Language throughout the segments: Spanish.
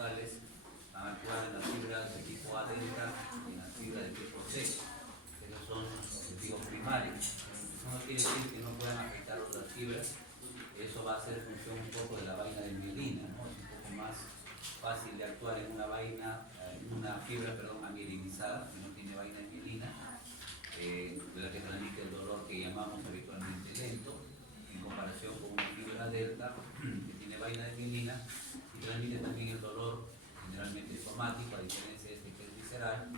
locales van a actuar en las fibras de tipo A delta y en las fibras de tipo C. Esos son los objetivos primarios. Eso no quiere decir que no puedan afectar otras fibras. Eso va a hacer función un poco de la vaina de mielina, ¿no? Es un poco más fácil de actuar en una vaina, en una fibra, perdón, amielinizada, que no tiene vaina de mielina, la que transmite el dolor que llamamos habitualmente lento, en comparación con una fibra delta que tiene vaina de mielina y transmite también el dolor generalmente somático, a diferencia de este que es visceral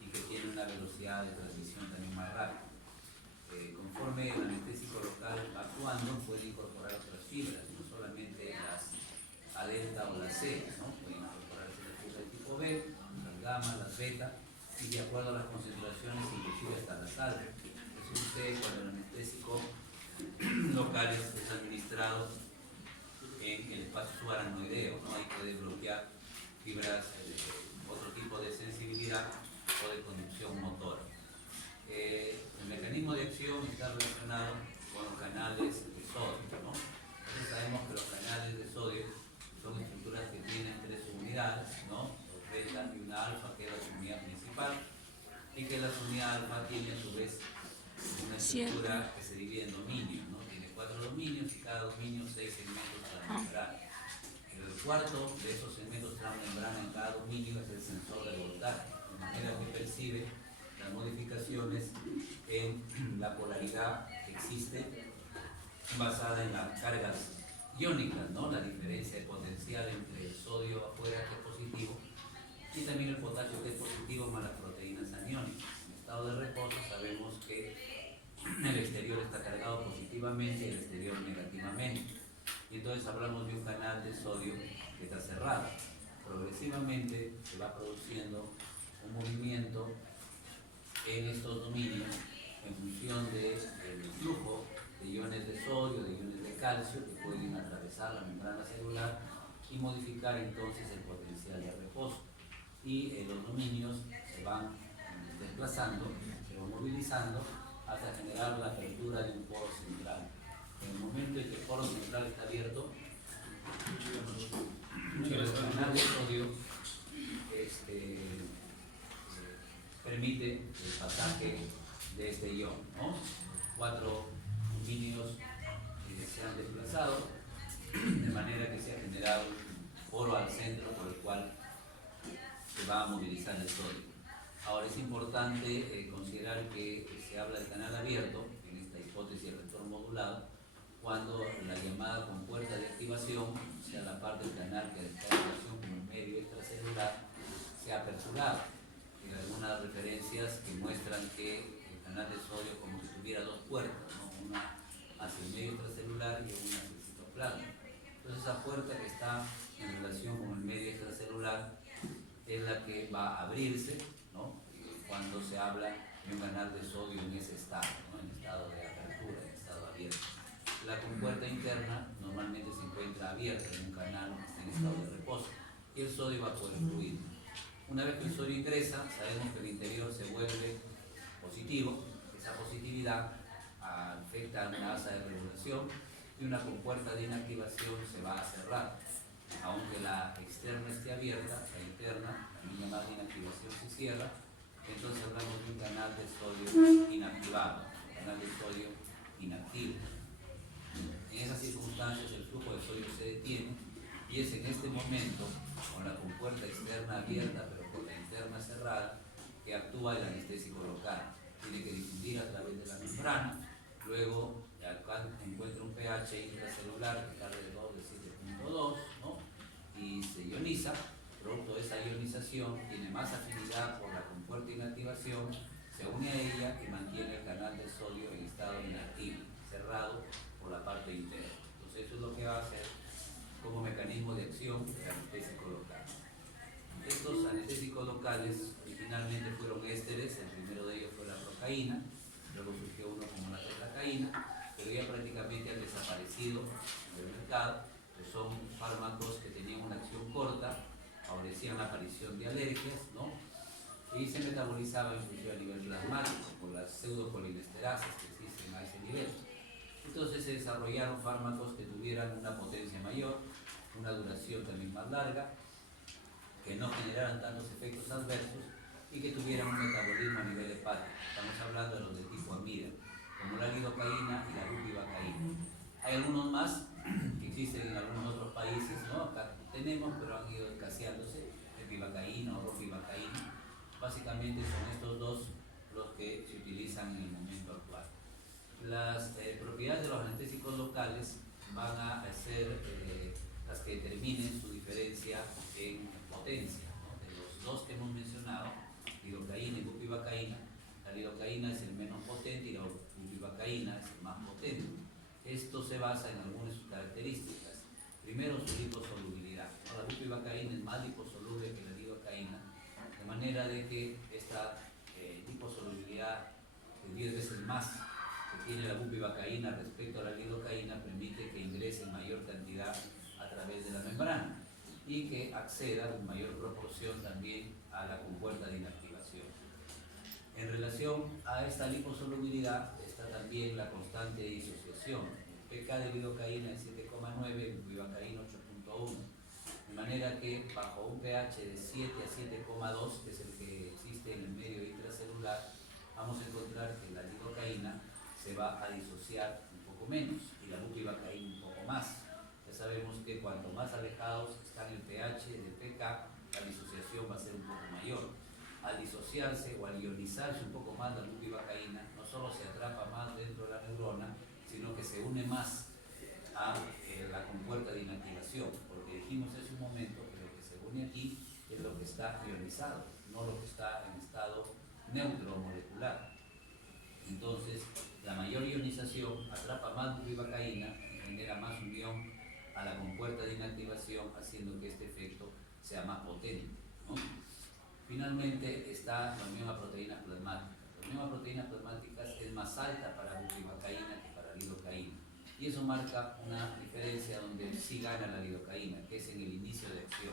y que tiene una velocidad de transmisión también más rápida. Conforme el anestésico local va actuando, puede incorporar otras fibras, no solamente las A delta o las C, ¿no? Pueden incorporarse las fibras de tipo B, las gamma, las beta, y de acuerdo a las concentraciones, inclusive hasta las alfa. Eso sucede cuando el anestésico local es administrado en el espacio subaracnoideo, ¿no? Ahí puede bloquear fibras de otro tipo de sensibilidad o de conducción motora. El mecanismo de acción está relacionado con los canales de sodio, ¿no? Entonces sabemos que los canales de sodio son estructuras que tienen tres unidades, ¿no? Dos beta y una alfa, que es la unidad principal, y que la unidad alfa tiene a su vez una estructura que se divide en dominios, ¿no? Tiene 4 dominios y cada dominio 6 segmentos transmembrana. El cuarto de esos segmentos transmembrana en cada dominio es el sensor de voltaje, de manera que percibe las modificaciones en la polaridad que existe basada en las cargas iónicas, ¿no? La diferencia de potencial entre el sodio afuera, que es positivo, y también el potasio, que es positivo, más las proteínas aniónicas. En estado de reposo sabemos que el exterior está cargado positivamente y el exterior negativamente. Y entonces hablamos de un canal de sodio que está cerrado. Progresivamente se va produciendo un movimiento en estos dominios en función del flujo de iones de sodio, de iones de calcio, que pueden atravesar la membrana celular y modificar entonces el potencial de reposo. Y los dominios se van desplazando, se van movilizando hasta generar la apertura de un poro central. En el momento en que el poro central está abierto, el canal de sodio permite el pasaje de este ion, ¿no? 4 dominios se han desplazado de manera que se ha generado un poro al centro por el cual se va a movilizar el sodio. Ahora es importante considerar que se habla de canal abierto en esta hipótesis de retorno modulado cuando la llamada compuerta de activación, o sea la parte del canal que está en relación con el medio extracelular, se ha aperturado. Hay algunas referencias que muestran que el canal de sodio como si tuviera dos puertas, ¿no? Una hacia el medio extracelular y una hacia el citoplasma. Entonces esa puerta que está en relación con el medio extracelular es la que va a abrirse, ¿no? Cuando se habla de un canal de sodio en ese estado, ¿no? En estado de apertura, en estado abierto. La compuerta interna normalmente se encuentra abierta en un canal en estado de reposo y el sodio va a poder fluir. Una vez que el sodio ingresa, sabemos que el interior se vuelve positivo. Esa positividad afecta a una asa de regulación y una compuerta de inactivación se va a cerrar. Aunque la externa esté abierta, la interna, también llamada de inactivación, se cierra, entonces hablamos de un canal de sodio inactivado, un canal de sodio inactivo. En esas circunstancias el flujo de sodio se detiene y es en este momento, con la compuerta externa abierta pero con la interna cerrada, que actúa el anestésico local. Tiene que difundir a través de la membrana, luego acá encuentra un pH intracelular que está alrededor de 7.2, ¿no? Y se ioniza. Producto de esa ionización tiene más afinidad por la compuerta inactivación, se une a ella y mantiene el canal de sodio en estado inactivo, cerrado por la parte interna. Entonces eso es lo que va a hacer como mecanismo de acción del anestésico local. Estos anestésicos locales originalmente fueron ésteres, el primero de ellos fue la procaína, luego surgió uno como la tetracaína, pero ya prácticamente han desaparecido del mercado, que son fármacos que tenían una acción corta, favorecían la aparición de alergias, ¿no? Y se metabolizaban inclusive a nivel plasmático por las pseudocolinesterases que existen a ese nivel. Entonces se desarrollaron fármacos que tuvieran una potencia mayor, una duración también más larga, que no generaran tantos efectos adversos y que tuvieran un metabolismo a nivel hepático. Estamos hablando de los de tipo amida, como la lidocaína y la bupivacaína. Hay algunos más que existen en algunos otros países, ¿no? Acá tenemos, pero han ido escaseándose, epivacaína o ropivacaína. Básicamente son estos dos los que se utilizan en el momento actual. Las propiedades de los anestésicos locales van a ser las que determinen su diferencia en potencia, ¿no? De los dos que hemos mencionado, lidocaína y bupivacaína, la lidocaína es el menos potente y la bupivacaína es el más potente. Esto se basa en algunas de sus características. Primero, su liposolubilidad. La bupivacaína es más liposoluble que la lidocaína, de manera de que esta liposolubilidad de 10 veces más que tiene la bupivacaína respecto a la lidocaína permite que ingrese en mayor cantidad a través de la membrana y que acceda en mayor proporción también a la compuerta de inactivación. En relación a esta liposolubilidad está también la constante de disociación. El pK de lidocaína es 7,9, bupivacaína 8,1. De manera que bajo un pH de 7 a 7,2, que es el que existe en el medio intracelular, vamos a encontrar que la lidocaína se va a disociar un poco menos y la bupivacaína un poco más. Ya sabemos que cuanto más alejados están el pH del pK, la disociación va a ser un poco mayor. Al disociarse o al ionizarse un poco más la bupivacaína, no solo se atrapa más dentro de la neurona, sino que se une más a la compuerta de inactivación, porque dijimos hace un momento que lo que se une aquí es lo que está ionizado, no lo que está en estado neutro o molecular. Entonces, la mayor ionización atrapa más bupivacaína y genera más unión a la compuerta de inactivación, haciendo que este efecto sea más potente, ¿no? Finalmente está la unión a proteínas plasmáticas. La unión a proteínas plasmáticas es más alta para bupivacaína que para lidocaína. Y eso marca una diferencia donde sí gana la lidocaína, que es en el inicio de acción.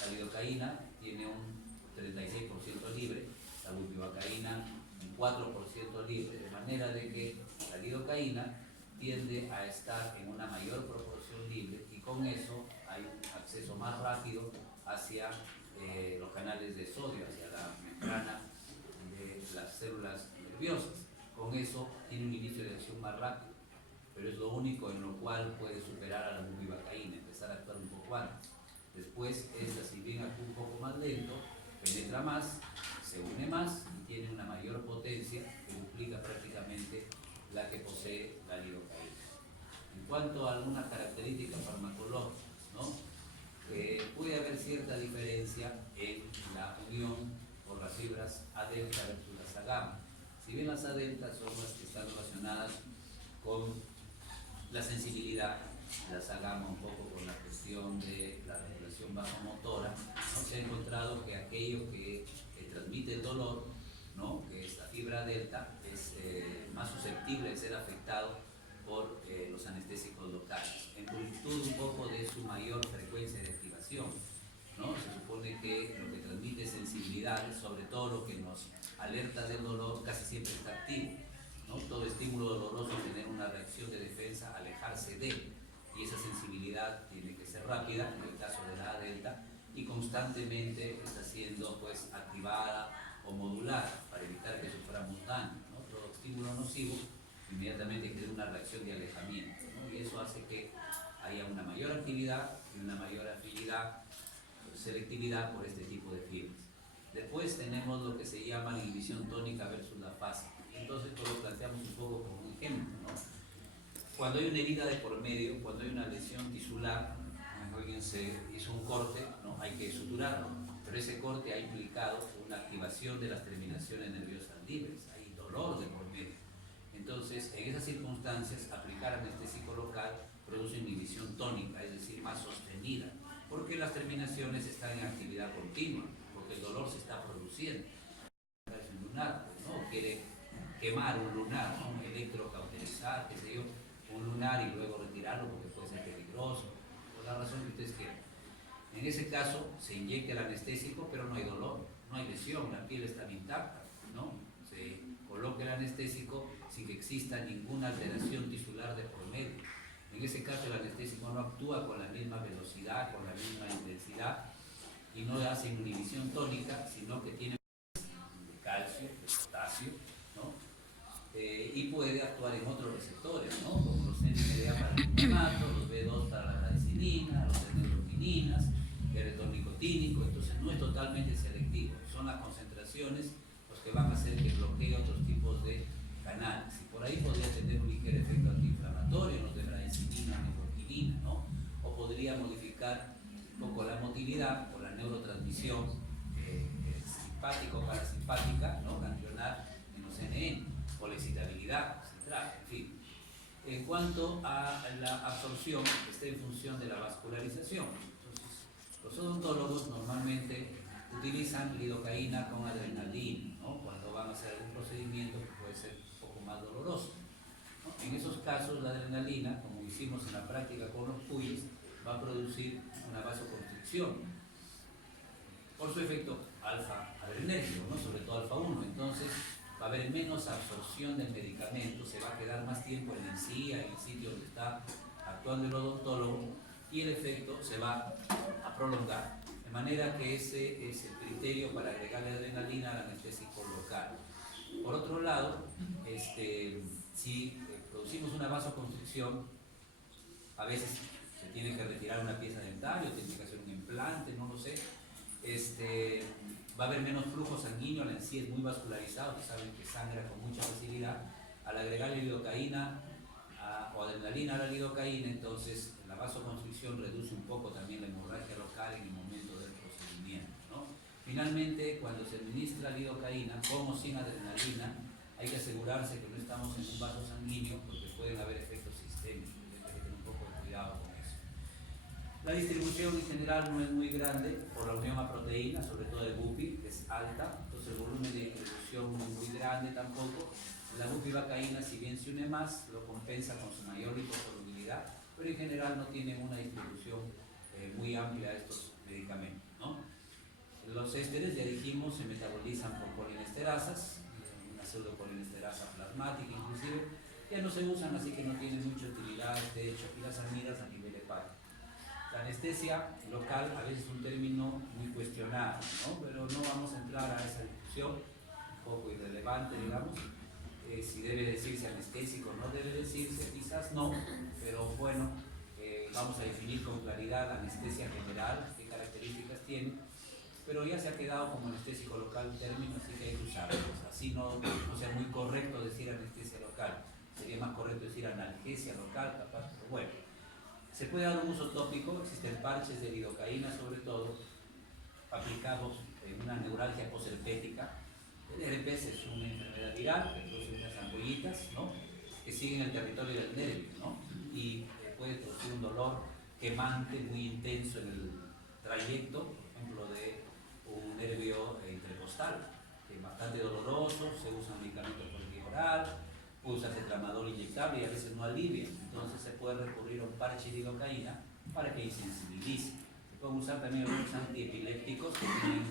La lidocaína tiene un 36% libre, la bupivacaína un 4% libre, de manera de que la lidocaína tiende a estar en una mayor proporción libre y con eso hay un acceso más rápido hacia los canales de sodio, hacia la membrana de las células nerviosas. Con eso tiene un inicio de acción más rápido, pero es lo único en lo cual puede superar a la bupivacaína, empezar a actuar un poco antes. Después, esta, si bien actúa un poco más lento, penetra más, se une más y tiene una mayor potencia que duplica prácticamente la que posee la lidocaína. En cuanto a algunas características farmacológicas, ¿no? Puede haber cierta diferencia en la unión por las fibras A delta versus las A gamma. Si bien las A delta son las que están relacionadas con la sensibilidad, las A gamma un poco con la cuestión de la regulación vasomotora, ¿no? Se ha encontrado que aquello que transmite el dolor, ¿no? Que es la fibra delta, es más susceptible de ser afectado por los anestésicos locales, en virtud un poco de su mayor frecuencia de activación, ¿no? Se supone que lo que transmite sensibilidad, sobre todo lo que nos alerta del dolor, casi siempre está activo, ¿no? Todo estímulo doloroso genera una reacción de defensa, alejarse de, y esa sensibilidad tiene que ser rápida, en el caso de la A delta, y constantemente está siendo pues activada o modulada para evitar que suframos daño, ¿no? Todo estímulo nocivo inmediatamente crea una reacción de alejamiento, ¿no? Y eso hace que haya una mayor actividad y una mayor afinidad, selectividad por este tipo de fibras. Después tenemos lo que se llama la inhibición tónica versus la fase. Entonces, pues lo planteamos un poco como un ejemplo, ¿no? Cuando hay una herida de por medio, cuando hay una lesión tisular, alguien se hizo un corte, ¿no? Hay que suturarlo, pero ese corte ha implicado una activación de las terminaciones nerviosas libres, hay dolor de por medio. Entonces, en esas circunstancias, aplicar anestésico local produce inhibición tónica, es decir, más sostenida, porque las terminaciones están en actividad continua, porque el dolor se está produciendo. Es un lunar, ¿no? Quiere quemar un lunar, ¿no? Electrocauterizar, qué sé yo, un lunar y luego retirarlo porque puede ser peligroso, por la razón que ustedes quieran. En ese caso, se inyecta el anestésico, pero no hay dolor, no hay lesión, la piel está intacta, ¿no? Se coloca el anestésico sin que exista ninguna alteración tisular de por medio. En ese caso el anestésico no actúa con la misma velocidad, con la misma intensidad y no hacen inhibición tónica, sino que tienen de calcio, de potasio, ¿no? Y puede actuar en otros receptores, ¿no? Como los NMDA para el glutamato, los B2 para la calcinina, los neuroquininas, el retorno nicotínico. Entonces no es totalmente selectivo, son las concentraciones los que van a hacer que bloquee otros tipos de canales. Y por ahí podría tener un ligero efecto antiinflamatorio, no tendrá insulina, neuroquinina, ¿no? O podría modificar un poco la motilidad o la neurotransmisión simpático-parasimpática, ¿no? Ganglionar en los NN, o la excitabilidad central, en fin. En cuanto a la absorción, está en función de la vascularización. Entonces, los odontólogos normalmente utilizan lidocaína con adrenalina, ¿no? Cuando van a hacer algún procedimiento que puede ser un poco más doloroso, ¿no? En esos casos, la adrenalina, como hicimos en la práctica con los puyes, va a producir una vasoconstricción por su efecto alfa-adrenérgico, ¿no? Sobre todo alfa-1. Entonces, va a haber menos absorción del medicamento, se va a quedar más tiempo en la encía, en el sitio donde está actuando el odontólogo, y el efecto se va a prolongar. De manera que ese es el criterio para agregarle adrenalina al anestésico local. Por otro lado, si producimos una vasoconstricción, a veces se tiene que retirar una pieza dental, o tiene que hacer un implante, no lo sé. Va a haber menos flujo sanguíneo, la encía es muy vascularizada, ustedes saben que sangra con mucha facilidad. Al agregarle lidocaína o adrenalina a la lidocaína, entonces la vasoconstricción reduce un poco también la hemorragia local en el momento del procedimiento, ¿no? Finalmente, cuando se administra lidocaína, con o sin adrenalina, hay que asegurarse que no estamos en un vaso sanguíneo, porque pueden haber efectos sistémicos, hay que tener un poco de cuidado con eso. La distribución en general no es muy grande por la unión a proteína, sobre todo de Bupi, que es alta, entonces el volumen de distribución no es muy grande tampoco. La bupivacaína, si bien se une más, lo compensa con su mayor liposolubilidad, pero en general no tienen una distribución muy amplia estos medicamentos, ¿no? Los ésteres, ya dijimos, se metabolizan por polinesterasas, una pseudopolinesterasa plasmática inclusive, ya no se usan, así que no tienen mucha utilidad, de hecho, y las amidas a nivel hepático. La anestesia local a veces es un término muy cuestionado, ¿no? Pero no vamos a entrar a esa discusión, un poco irrelevante, digamos. Si debe decirse anestésico o no debe decirse, quizás no, pero bueno, vamos a definir con claridad la anestesia general, qué características tiene, pero ya se ha quedado como anestésico local un término, así que hay que usarlo. Así no sea muy correcto decir anestesia local, sería más correcto decir analgesia local, capaz, pero bueno. Se puede dar un uso tópico, existen parches de lidocaína sobre todo, aplicados en una neuralgia posherpética. El herpes es una enfermedad viral que produce unas ampollitas, ¿no? Que siguen el territorio del nervio, ¿no? Y puede producir un dolor quemante muy intenso en el trayecto, por ejemplo, de un nervio intercostal, que es bastante doloroso, se usa medicamentos por vía oral, puede usarse tramadol inyectable y a veces no alivia, entonces se puede recurrir a un parche de lidocaína para que insensibilice. Se pueden usar también algunos antiepilépticos que tienen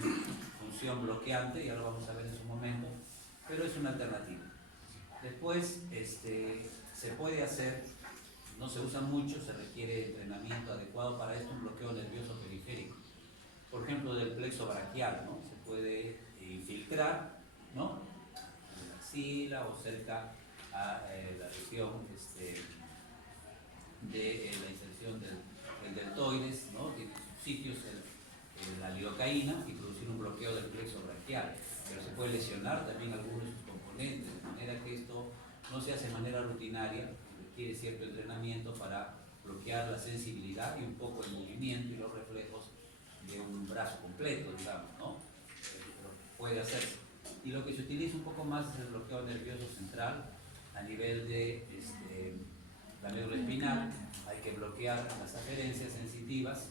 función bloqueante, ya lo vamos a ver en su momento, pero es una alternativa. Después se puede hacer, no se usa mucho, se requiere entrenamiento adecuado para esto, un bloqueo nervioso periférico, por ejemplo del plexo braquial, ¿no? Se puede infiltrar, ¿no? En la axila o cerca a la región de la inserción del deltoides, ¿no? Tiene sus sitios la lidocaína y producir un bloqueo del plexo braquial, pero se puede lesionar también algunos de sus componentes, de manera que esto no se hace de manera rutinaria, requiere cierto entrenamiento para bloquear la sensibilidad y un poco el movimiento y los reflejos de un brazo completo, digamos, ¿no? Pero puede hacerse. Y lo que se utiliza un poco más es el bloqueo nervioso central a nivel de la médula espinal. Hay que bloquear las aferencias sensitivas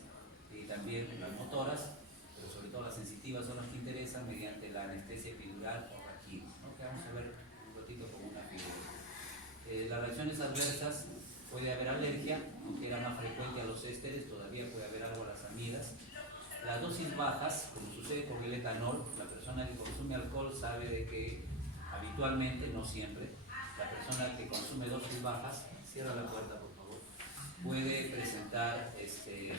y también las motoras, pero sobre todo las sensitivas son las que interesan mediante la anestesia epidural o raquídeo, ¿no? Que vamos a ver un ratito como una figura. Las reacciones adversas, puede haber alergia, aunque era más frecuente a los ésteres, todavía puede haber algo a las amidas. Las dosis bajas, como sucede con el etanol, la persona que consume alcohol sabe de que habitualmente, no siempre, la persona que consume dosis bajas, cierra la puerta por favor, puede presentar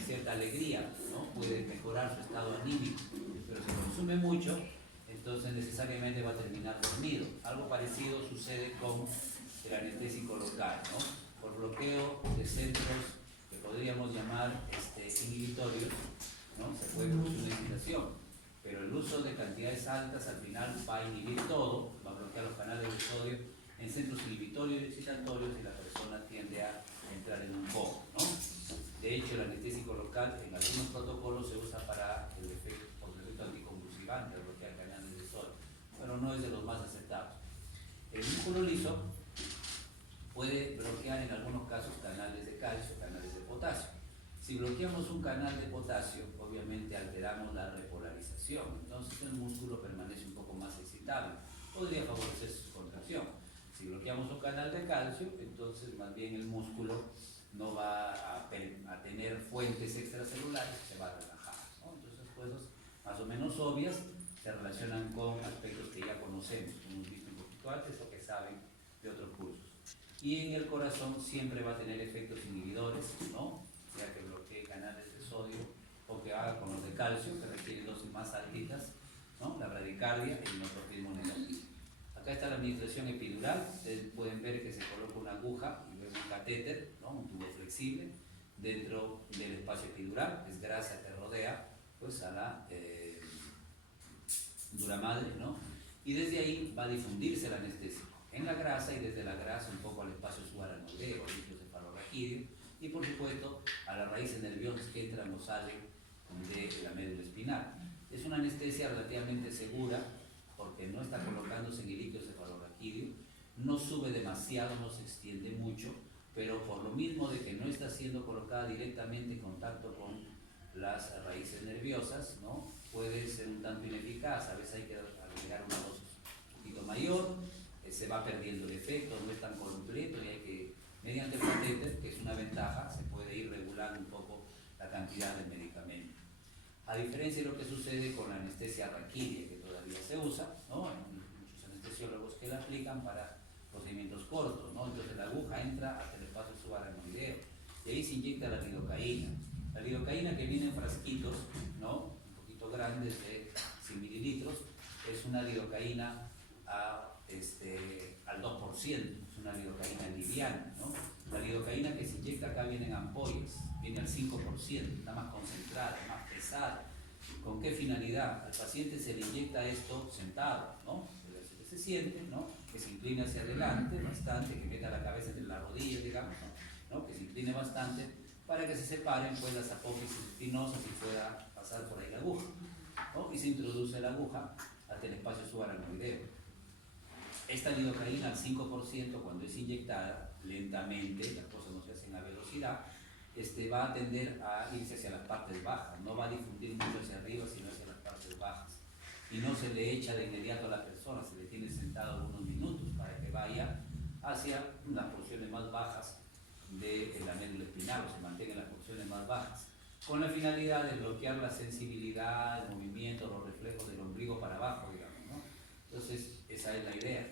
cierta alegría, ¿no? Puede mejorar su estado anímico, pero si consume mucho, entonces necesariamente va a terminar dormido. Algo parecido sucede con el anestésico local, ¿no? Por bloqueo de centros que podríamos llamar inhibitorios, ¿no? Se puede producir una excitación, pero el uso de cantidades altas al final va a inhibir todo, va a bloquear los canales de sodio en centros inhibitorios y excitatorios y la persona tiende a entrar en un foco, ¿no? De hecho, el anestésico local en algunos protocolos se usa para el efecto anticonvulsivante, al bloquear canales de sodio, pero no es de los más aceptados. El músculo liso puede bloquear en algunos casos canales de calcio, canales de potasio. Si bloqueamos un canal de potasio, obviamente alteramos la repolarización, entonces el músculo permanece un poco más excitable, podría favorecer su contracción. Si bloqueamos un canal de calcio, entonces más bien el músculo no va a tener fuentes extracelulares, se va a relajar, ¿no? Entonces, cosas más o menos obvias se relacionan con aspectos que ya conocemos, que hemos visto un poquito antes o que saben de otros cursos. Y en el corazón siempre va a tener efectos inhibidores, ¿no? Ya que bloquee canales de sodio o que haga con los de calcio, que requieren dosis más altitas, ¿no? La bradicardia y el neotropismo negativo. Acá está la administración epidural. Ustedes pueden ver que se coloca una aguja y luego un catéter, ¿no? Un tubo flexible dentro del espacio epidural, es grasa que rodea pues, a la dura madre, ¿no? Y desde ahí va a difundirse el anestésico en la grasa y desde la grasa un poco al espacio subaracnoideo, al líquido cefalorraquídeo y por supuesto a las raíces nerviosas que entran o salen de la médula espinal. Es una anestesia relativamente segura porque no está colocándose en el líquido cefalorraquídeo, no sube demasiado, no se extiende mucho, pero por lo mismo de que no está siendo colocada directamente en contacto con las raíces nerviosas, ¿no? Puede ser un tanto ineficaz, a veces hay que agregar una dosis un poquito mayor, se va perdiendo el efecto, no es tan completo y hay que, mediante el catéter, que es una ventaja, se puede ir regulando un poco la cantidad del medicamento. A diferencia de lo que sucede con la anestesia raquídea, que todavía se usa, ¿no? Hay muchos anestesiólogos que la aplican para procedimientos cortos, ¿no? Entonces la aguja entra hasta el espacio subaracnoideo y ahí se inyecta la lidocaína. La lidocaína que viene en frasquitos, ¿no? Un poquito grandes de 100 mililitros, es una lidocaína al 2%, es una lidocaína liviana, ¿no? La lidocaína que se inyecta acá viene en ampollas, viene al 5%, está más concentrada, más pesada. ¿Con qué finalidad? Al paciente se le inyecta esto sentado, ¿no? Se siente, ¿no? Que se incline hacia adelante bastante, que meta la cabeza entre las rodillas, digamos, ¿no? Que se incline bastante para que se separen pues las apófisis espinosas y pueda pasar por ahí la aguja, ¿no? Y se introduce la aguja hasta el espacio subaracnoideo. Esta lidocaína al 5% cuando es inyectada lentamente, las cosas no se hacen a velocidad, va a tender a irse hacia las partes bajas, no va a difundir mucho hacia arriba sino hacia las partes bajas. Y no se le echa de inmediato a la persona, se le tiene sentado algunos minutos para que vaya hacia las porciones más bajas de la médula espinal, o se mantengan las porciones más bajas, con la finalidad de bloquear la sensibilidad, el movimiento, los reflejos del ombligo para abajo, digamos, ¿no? Entonces, esa es la idea.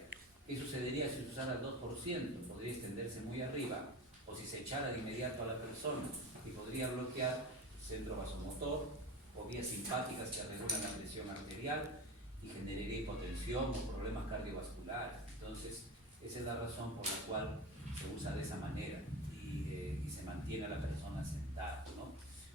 ¿Qué sucedería si se usara el 2%? Podría extenderse muy arriba, o si se echara de inmediato a la persona, y podría bloquear el centro vasomotor, o vías simpáticas que regulan la presión arterial, y generaría hipotensión o problemas cardiovasculares. Entonces, esa es la razón por la cual se usa de esa manera, y se mantiene a la persona sentada, ¿no?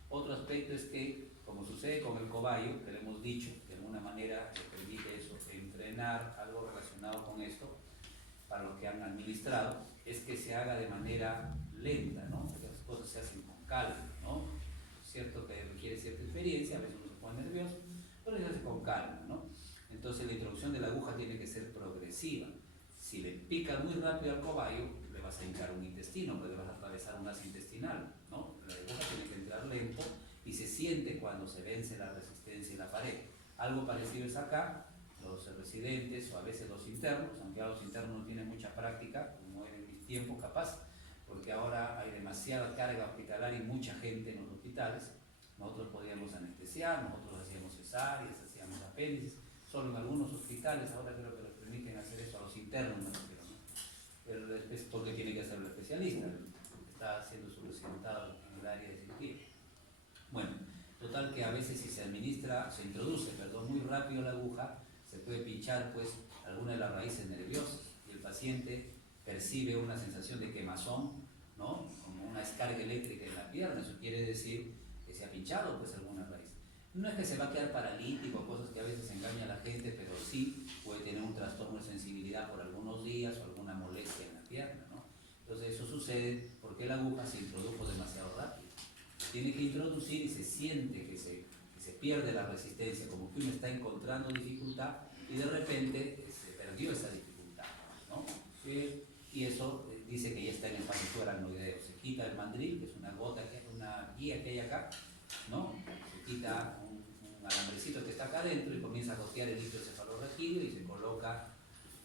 Otro aspecto es que, como sucede con el cobayo, que le hemos dicho, de alguna manera le permite eso, entrenar algo relacionado con esto, para los que han administrado, es que se haga de manera lenta, ¿no? Que las cosas se hacen con calma, ¿no? Es cierto que requiere cierta experiencia, a veces uno se pone nervioso, pero se hace con calma, ¿no? Entonces la introducción de la aguja tiene que ser progresiva. Si le picas muy rápido al cobayo, le vas a hincar un intestino, pues le vas a atravesar un asa intestinal, ¿no? La aguja tiene que entrar lento y se siente cuando se vence la resistencia en la pared. Algo parecido es acá, los residentes o a veces los internos, aunque a los internos no tienen mucha práctica, como en mis tiempos capaz, porque ahora hay demasiada carga hospitalaria y mucha gente en los hospitales. Nosotros podíamos anestesiar, nosotros hacíamos cesáreas, hacíamos apéndices, solo en algunos hospitales ahora creo que les permiten hacer eso a los internos, me refiero, ¿no? Pero es porque tiene que hacer el especialista, el está siendo subrecitado en el área de cirugía. Bueno, total que a veces si se introduce muy rápido la aguja, se puede pinchar pues alguna de las raíces nerviosas y el paciente percibe una sensación de quemazón, ¿no? Como una descarga eléctrica en la pierna. Eso quiere decir que se ha pinchado pues alguna raíz. No es que se va a quedar paralítico, cosas que a veces engaña a la gente, pero sí puede tener un trastorno de sensibilidad por algunos días o alguna molestia en la pierna, ¿no? Entonces eso sucede porque la aguja se introdujo demasiado rápido. Tiene que introducir y se siente que se pierde la resistencia, como que uno está encontrando dificultad y de repente se perdió esa dificultad, ¿no? Y eso dice que ya está en el pasillo aracnoideo. Se quita el mandril, que es una guía que hay acá, ¿no? Se quita un alambrecito que está acá adentro y comienza a gotear el líquido cefalorraquídeo y se coloca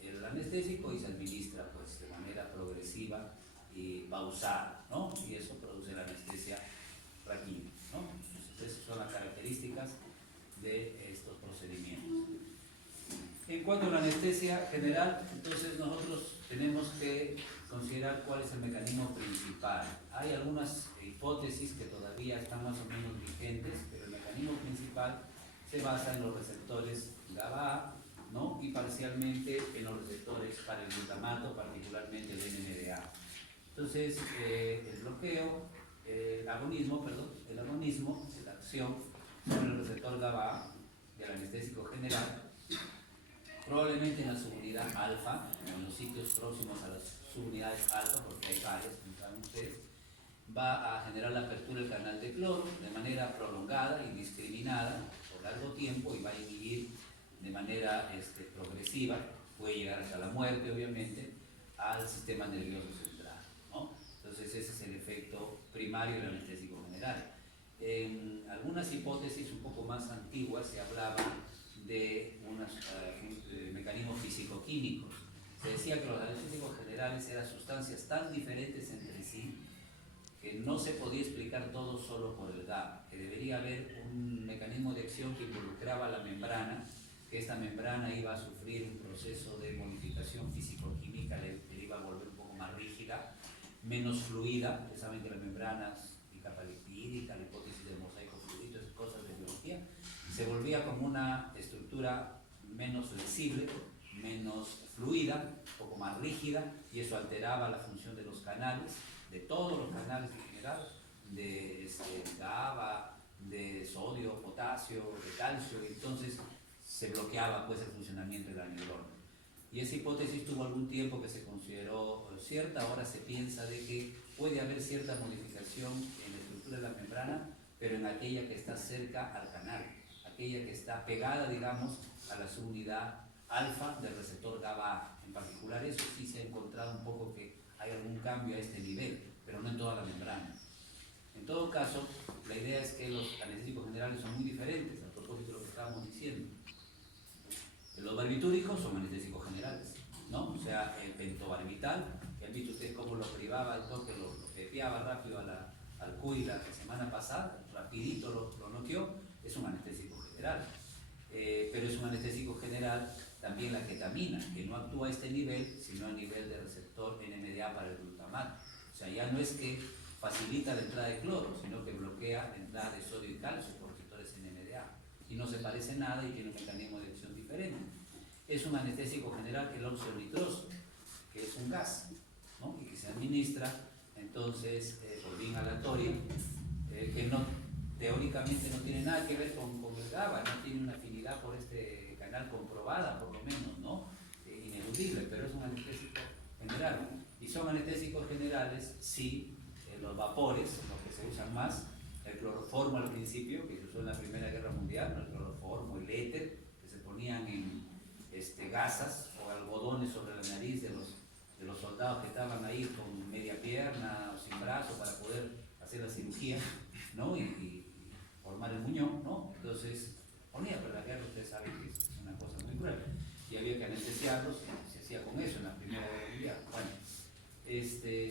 el anestésico y se administra pues de manera progresiva y pausada, ¿no? Y eso produce la anestesia raquídea, ¿no? Entonces esas son las características de estos procedimientos. En cuanto a la anestesia general, entonces nosotros tenemos que considerar cuál es el mecanismo principal. Hay algunas hipótesis que todavía están más o menos vigentes, pero el mecanismo principal se basa en los receptores GABA, ¿no? Y parcialmente en los receptores para el glutamato, particularmente el NMDA. Entonces, el agonismo, la acción sobre el receptor GABA del anestésico general, probablemente en la subunidad alfa, en los sitios próximos a las subunidades alfa, porque hay varias, como saben ustedes, va a generar la apertura del canal de cloro de manera prolongada y discriminada por largo tiempo y va a inhibir de manera progresiva, puede llegar hasta la muerte obviamente, al sistema nervioso central, ¿no? Entonces ese es el efecto primario del anestésico general. En algunas hipótesis un poco más antiguas se hablaba de unos mecanismos físico-químicos. Se decía que los anestésicos generales eran sustancias tan diferentes entre sí que no se podía explicar todo solo por el GABA, que debería haber un mecanismo de acción que involucraba la membrana, que esta membrana iba a sufrir un proceso de modificación físico-química, le iba a volver un poco más rígida, menos fluida. Ustedes saben que las membranas, la capa lipídica, la hipótesis del mosaico fluido, esas cosas de biología, se volvía como una estructura menos flexible, menos fluida, un poco más rígida, y eso alteraba la función de los canales, de todos los canales en general, de GABA, de sodio, potasio, de calcio, y entonces se bloqueaba pues el funcionamiento de la neurona. Y esa hipótesis tuvo algún tiempo que se consideró cierta. Ahora se piensa de que puede haber cierta modificación en la estructura de la membrana, pero en aquella que está cerca al canal, aquella que está pegada, digamos, a la subunidad alfa del receptor GABA. En particular eso sí se ha encontrado un poco que hay algún cambio a este nivel, pero no en toda la membrana. En todo caso, la idea es que los anestésicos generales son muy diferentes, a propósito de lo que estábamos diciendo. Los barbitúricos son anestésicos generales, ¿no? O sea, el pentobarbital, que han visto ustedes cómo lo privaba al toque, lo pepeaba rápido al CUI la semana pasada, rapidito lo noqueó, es un anestésico general. Pero es un anestésico general también la ketamina, que no actúa a este nivel, sino a nivel de receptor NMDA para el glutamato. O sea, ya no es que facilita la entrada de cloro, sino que bloquea la entrada de sodio y calcio por receptores NMDA. Y no se parece nada y tiene un mecanismo de acción diferente. Es un anestésico general el óxido nitroso, que es un gas, ¿no? Y que se administra entonces por vía inhalatoria, que teóricamente no tiene nada que ver con el GABA, no tiene una afinidad por este canal comprobada, por lo menos, ¿no? Ineludible, pero es un anestésico general. Y son anestésicos generales, sí, los vapores, los que se usan más, el cloroformo al principio, que se usó en la Primera Guerra Mundial, ¿no? El cloroformo, el éter, que se ponían en gasas o algodones sobre la nariz de los soldados que estaban ahí con media pierna o sin brazo para poder hacer la cirugía, ¿no? Y formar el muñón, ¿no? Entonces ponía, pero la guerra ustedes saben que es una cosa muy cruel y había que anestesiarlos, y se hacía con eso en la Primera Guerra Mundial. Bueno,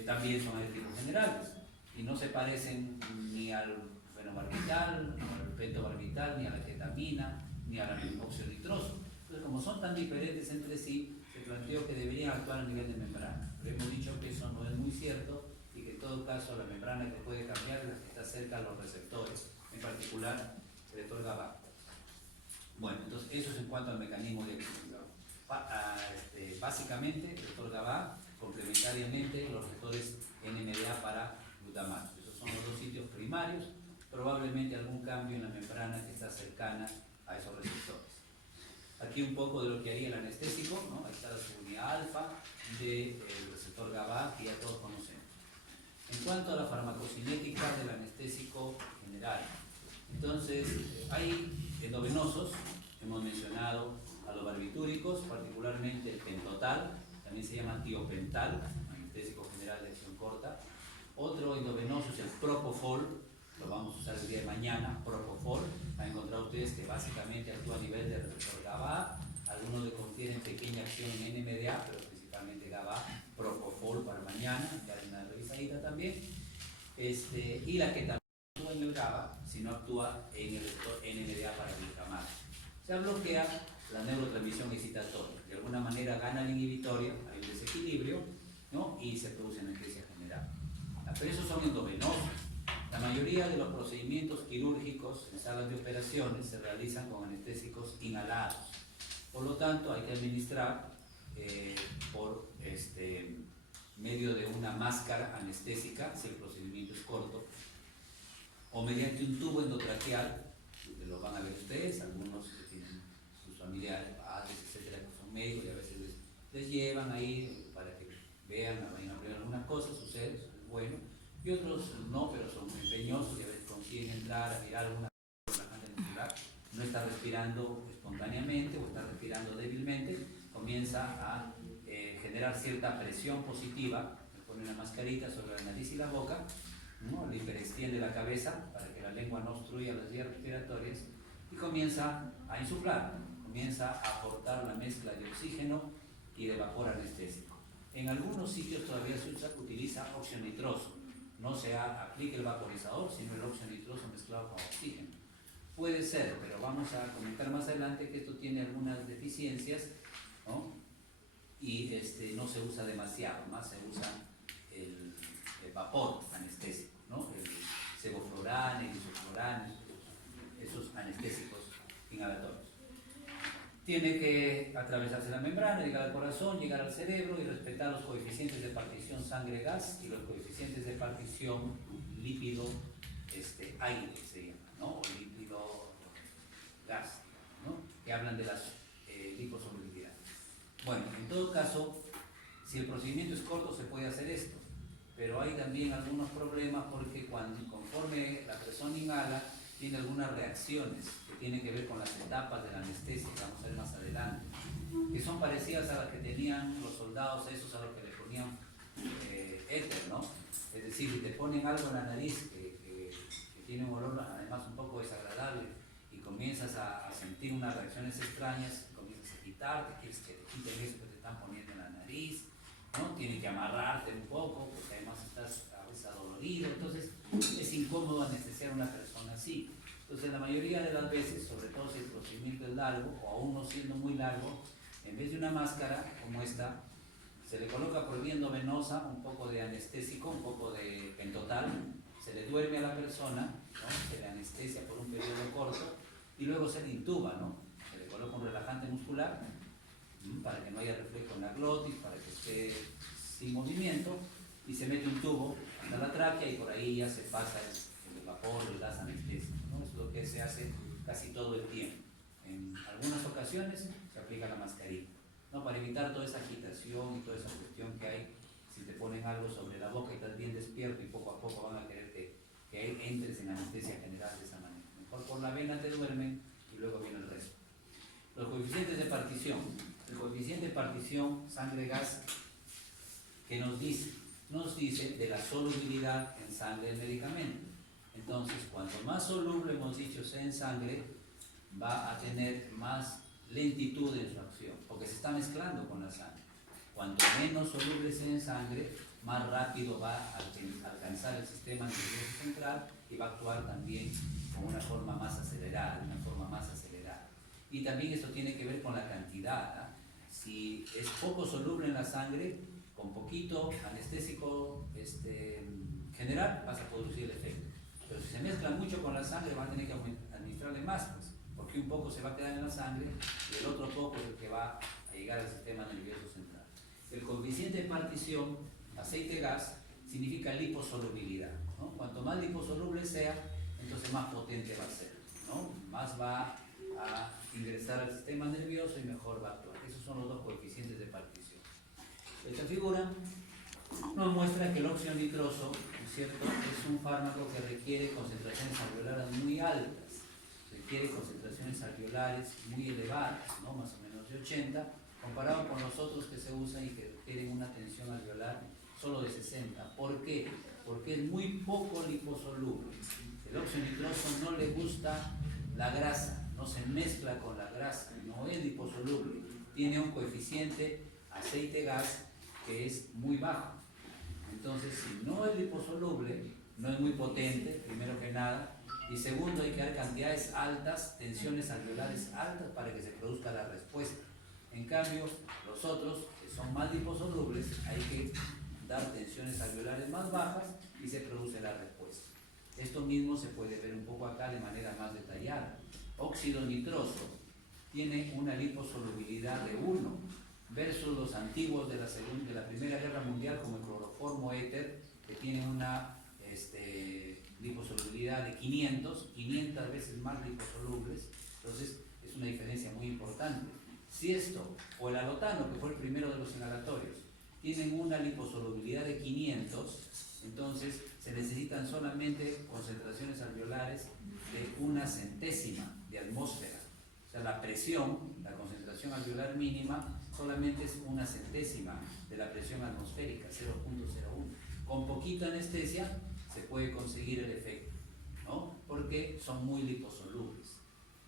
también son anestésicos generales y no se parecen ni al fenobarbital, ni al pentobarbital, ni a la ketamina, ni al óxido nitroso. Entonces, como son tan diferentes entre sí, se planteó que deberían actuar a nivel de membrana. Pero hemos dicho que eso no es muy cierto y que todas todo caso la membrana que puede cambiar es la que está cerca a los receptores, en particular el receptor GABA. Bueno, entonces eso es en cuanto al mecanismo de acción. Básicamente, el receptor GABA, complementariamente los receptores NMDA para glutamato. Esos son los dos sitios primarios, probablemente algún cambio en la membrana que está cercana a esos receptores. Aquí un poco de lo que haría el anestésico, ¿no? Ahí está la subunidad alfa del receptor GABA que ya todos conocemos. En cuanto a la farmacocinética del anestésico general, entonces hay endovenosos, hemos mencionado a los barbitúricos, particularmente el pentotal, también se llama tiopental, anestésico general de acción corta. Otro endovenoso es el propofol, lo vamos a usar el día de mañana, propofol. Han encontrado ustedes que básicamente actúa a nivel de receptor GABA, algunos le confieren pequeña acción en NMDA, pero principalmente GABA, propofol para mañana, ya hay una revisadita también. Y la que también actúa en el GABA, si no actúa en el receptor NMDA para glutamato. O sea, bloquea la neurotransmisión excitatoria, de alguna manera gana el inhibitorio, hay un desequilibrio, ¿no? Y se produce anestesia general. Pero esos son endovenosos. La mayoría de los procedimientos quirúrgicos en salas de operaciones se realizan con anestésicos inhalados. Por lo tanto, hay que administrar por medio de una máscara anestésica, si el procedimiento es corto, o mediante un tubo endotraqueal, que lo van a ver ustedes, algunos que tienen sus familiares, padres, etcétera, que son médicos y a veces les llevan ahí para que vean, vayan a aprender algunas cosas, sucede, eso es bueno. Y otros no, pero son muy empeñosos y a veces consiguen entrar a mirar alguna relajante muscular, no está respirando espontáneamente o está respirando débilmente, comienza a generar cierta presión positiva, le pone una mascarita sobre la nariz y la boca, ¿no? Le hiperextiende la cabeza para que la lengua no obstruya las vías respiratorias y comienza a insuflar, comienza a aportar una mezcla de oxígeno y de vapor anestésico. En algunos sitios todavía se utiliza óxido nitroso. No se aplica el vaporizador, sino el óxido nitroso mezclado con oxígeno. Puede ser, pero vamos a comentar más adelante que esto tiene algunas deficiencias, ¿no? Y no se usa demasiado, más se usa el vapor anestésico, ¿no? El sevoflurane, el isoflurane, esos anestésicos inhalatorios. Tiene que atravesarse la membrana, llegar al corazón, llegar al cerebro y respetar los coeficientes de partición sangre-gas y los coeficientes de partición lípido-aire, se llama, ¿no? O lípido-gas, ¿no? Que hablan de las liposolubilidades. Bueno, en todo caso, si el procedimiento es corto, se puede hacer esto, pero hay también algunos problemas porque conforme la persona inhala, tiene algunas reacciones que tienen que ver con las etapas de la anestesia, que vamos a ver más adelante, que son parecidas a las que tenían los soldados esos a los que le ponían éter, ¿no? Es decir, si te ponen algo en la nariz que tiene un olor además un poco desagradable y comienzas a sentir unas reacciones extrañas, comienzas a quitarte, quieres que te quiten eso que te están poniendo en la nariz, ¿no? Tienes que amarrarte un poco porque además estás a veces adolorido, entonces es incómodo anestesiar a una persona así. Entonces la mayoría de las veces, sobre todo si el procedimiento es largo o aún no siendo muy largo, en vez de una máscara como esta, se le coloca por vía endovenosa un poco de anestésico, un poco de pentotal, se le duerme a la persona, ¿no? Se le anestesia por un periodo corto y luego se le intuba, ¿no? Se le coloca un relajante muscular para que no haya reflejo en la glotis, para que esté sin movimiento y se mete un tubo hasta la tráquea y por ahí ya se pasa el vapor, el gas anestésico, ¿no? Es lo que se hace casi todo el tiempo. En algunas ocasiones se aplica la mascarilla, ¿no? Para evitar toda esa agitación y toda esa cuestión que hay si te ponen algo sobre la boca y estás bien despierto y poco a poco van a querer que entres en anestesia general de esa manera. Mejor por la vena te duermen y luego viene el resto. Los coeficientes de partición. El coeficiente de partición sangre-gas, ¿qué nos dice? Nos dice de la solubilidad en sangre del medicamento. Entonces, cuanto más soluble hemos dicho sea en sangre, va a tener más lentitud en su acción, porque se está mezclando con la sangre. Cuanto menos soluble sea en sangre, más rápido va a alcanzar el sistema nervioso central y va a actuar también con una forma más acelerada, Y también esto tiene que ver con la cantidad, ¿eh? Si es poco soluble en la sangre, con poquito anestésico general vas a producir el efecto. Pero si se mezcla mucho con la sangre, van a tener que administrarle más, pues, porque un poco se va a quedar en la sangre y el otro poco es el que va a llegar al sistema nervioso central. El coeficiente de partición, aceite-gas, significa liposolubilidad, ¿no? Cuanto más liposoluble sea, entonces más potente va a ser, ¿no? Más va a ingresar al sistema nervioso y mejor va a actuar. Esos son los dos coeficientes de partición. Esta figura nos muestra que el óxido nitroso, ¿cierto?, es un fármaco que requiere concentraciones alveolares muy altas, requiere concentraciones alveolares muy elevadas, ¿no?, más o menos de 80, comparado con los otros que se usan y que requieren una tensión alveolar solo de 60. ¿Por qué? Porque es muy poco liposoluble. El óxido nitroso no le gusta la grasa, no se mezcla con la grasa, no es liposoluble, tiene un coeficiente aceite-gas que es muy bajo. Entonces, si no es liposoluble, no es muy potente, primero que nada, y segundo, hay que dar cantidades altas, tensiones alveolares altas para que se produzca la respuesta. En cambio, los otros, que son más liposolubles, hay que dar tensiones alveolares más bajas y se produce la respuesta. Esto mismo se puede ver un poco acá de manera más detallada. Óxido nitroso tiene una liposolubilidad de 1 versus los antiguos de la Primera Guerra Mundial, como el cloroformo éter, que tiene una liposolubilidad de 500 veces más liposolubles. Entonces es una diferencia muy importante. Si esto o el alotano, que fue el primero de los inhalatorios, tienen una liposolubilidad de 500, entonces se necesitan solamente concentraciones alveolares de 1/100ª de atmósfera. O sea, la presión, la concentración alveolar mínima, solamente es 1/100ª de la presión atmosférica, 0.01. Con poquita anestesia se puede conseguir el efecto, ¿no?, porque son muy liposolubles.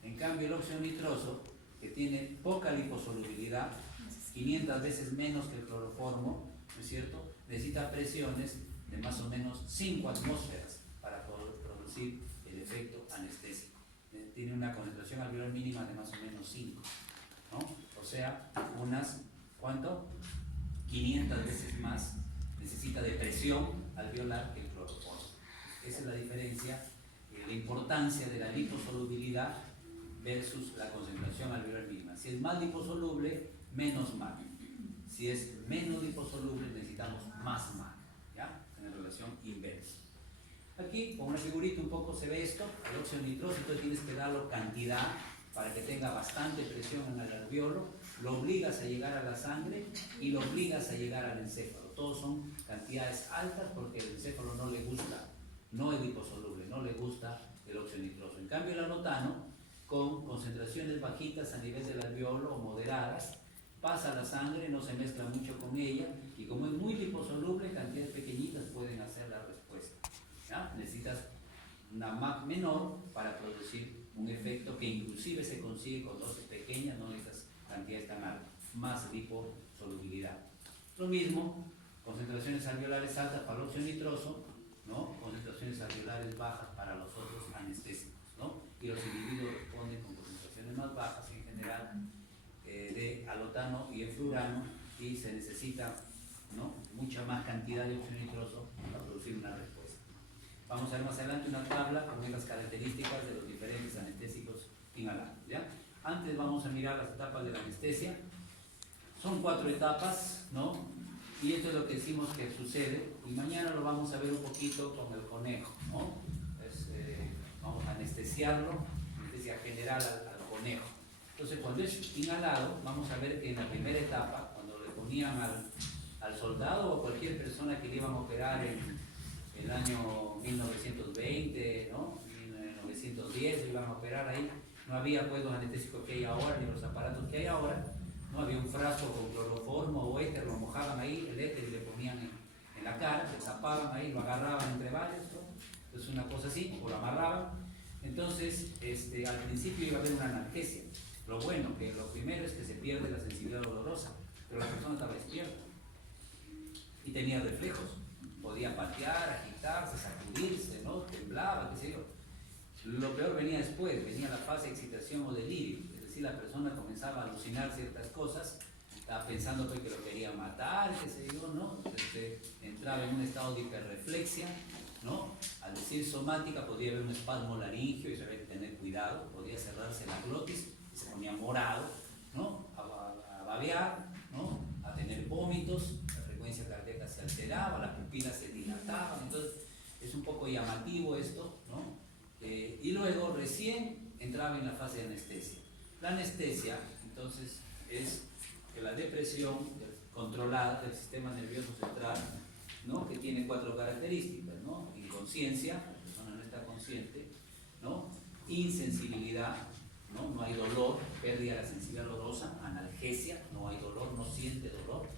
En cambio, el óxido nitroso, que tiene poca liposolubilidad, 500 veces menos que el cloroformo, ¿no es cierto?, necesita presiones de más o menos 5 atmósferas para poder producir el efecto anestésico. Tiene una concentración alveolar mínima de más o menos 5, ¿no? O sea, unas, ¿cuánto? 500 veces más necesita de presión alveolar que el cloroformo. Esa es la diferencia, la importancia de la liposolubilidad versus la concentración alveolar mínima. Si es más liposoluble, menos MAC. Si es menos liposoluble, necesitamos más MAC, ¿ya? En relación inversa. Aquí, con una figurita un poco se ve esto, el óxido nitroso, entonces tienes que darle cantidad para que tenga bastante presión en el alveolo, lo obligas a llegar a la sangre y lo obligas a llegar al encéfalo. Todos son cantidades altas porque el encéfalo no le gusta, no es liposoluble, no le gusta el óxido nitroso. En cambio, el alotano, con concentraciones bajitas a nivel del alveolo o moderadas, pasa a la sangre, no se mezcla mucho con ella y como es muy liposoluble, cantidades pequeñitas pueden hacer la respuesta, ¿ya? Necesitas una MAC menor para producir un efecto que inclusive se consigue con dosis pequeñas, no necesitas cantidades tan altas, más liposolubilidad. Lo mismo, concentraciones alveolares altas para el óxido nitroso, ¿no?, concentraciones alveolares bajas para los otros anestésicos, ¿no?, y los individuos responden con concentraciones más bajas en general de alotano y eflurano, y se necesita, ¿no?, mucha más cantidad de óxido nitroso para producir una respuesta. Vamos a ver más adelante una tabla con las características de los diferentes anestésicos inhalados, ¿ya? Antes vamos a mirar las etapas de la anestesia. Son 4 etapas, ¿no? Y esto es lo que decimos que sucede, y mañana lo vamos a ver un poquito con el conejo, ¿no? Vamos a anestesiarlo, anestesia general al conejo. Entonces, cuando es inhalado, vamos a ver que en la primera etapa, cuando le ponían al soldado o cualquier persona que le iban a operar en el año 1920, ¿no?, 1910, lo iban a operar ahí, no había pues los anestésicos que hay ahora, ni los aparatos que hay ahora, no había un frasco con cloroformo o éter, lo mojaban ahí, el éter, y le ponían en la cara, le tapaban ahí, lo agarraban entre varios, ¿no? Entonces una cosa así, o lo amarraban. Entonces, al principio iba a haber una analgesia. Lo bueno, que lo primero es que se pierde la sensibilidad dolorosa, pero la persona estaba despierta y tenía reflejos, podía patear, agitarse, sacudirse, ¿no?, temblaba, qué sé yo. Lo peor venía después, venía la fase de excitación o delirio, es decir, la persona comenzaba a alucinar ciertas cosas, estaba pensando que lo quería matar, qué sé yo, ¿no? Entraba en un estado de hiperreflexia, ¿no? Al decir somática podría haber un espasmo laringio y se debe tener cuidado, podría cerrarse la glotis y se ponía morado, ¿no? A babear, ¿no? A tener vómitos, la frecuencia cardíaca se alteraba, las pupilas se dilataban, entonces es un poco llamativo esto, ¿no? Y luego recién entraba en la fase de anestesia. La anestesia, entonces, es que la depresión controlada del sistema nervioso central, ¿no? Que tiene 4 características, ¿no? Inconsciencia, la persona no está consciente, ¿no? Insensibilidad, ¿no? Hay dolor, pérdida de la sensibilidad dolorosa, analgesia, no hay dolor, no siente dolor,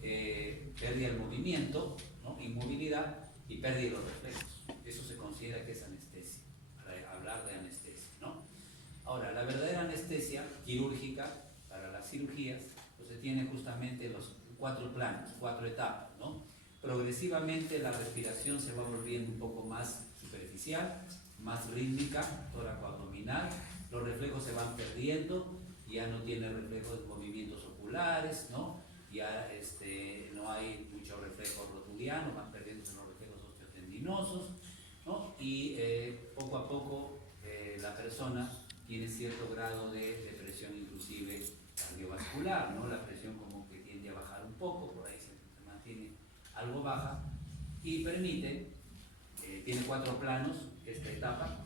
pérdida del movimiento, ¿no? Inmovilidad y pérdida de los reflejos. Eso se considera que es anestesia, para hablar de anestesia, ¿no? Ahora, la verdadera anestesia quirúrgica para las cirugías, pues se tiene justamente los 4 planos, 4 etapas, ¿no? Progresivamente la respiración se va volviendo un poco más superficial, más rítmica, tóraco-abdominal, los reflejos se van perdiendo, ya no tiene reflejos de movimientos oculares, ¿no? Ya no hay muchos reflejos rotulianos, van perdiéndose los reflejos osteotendinosos, ¿no? Y poco a poco la persona tiene cierto grado de depresión inclusive cardiovascular, ¿no? La presión como que tiende a bajar un poco, por ahí se mantiene algo baja y permite, tiene 4 planos esta etapa,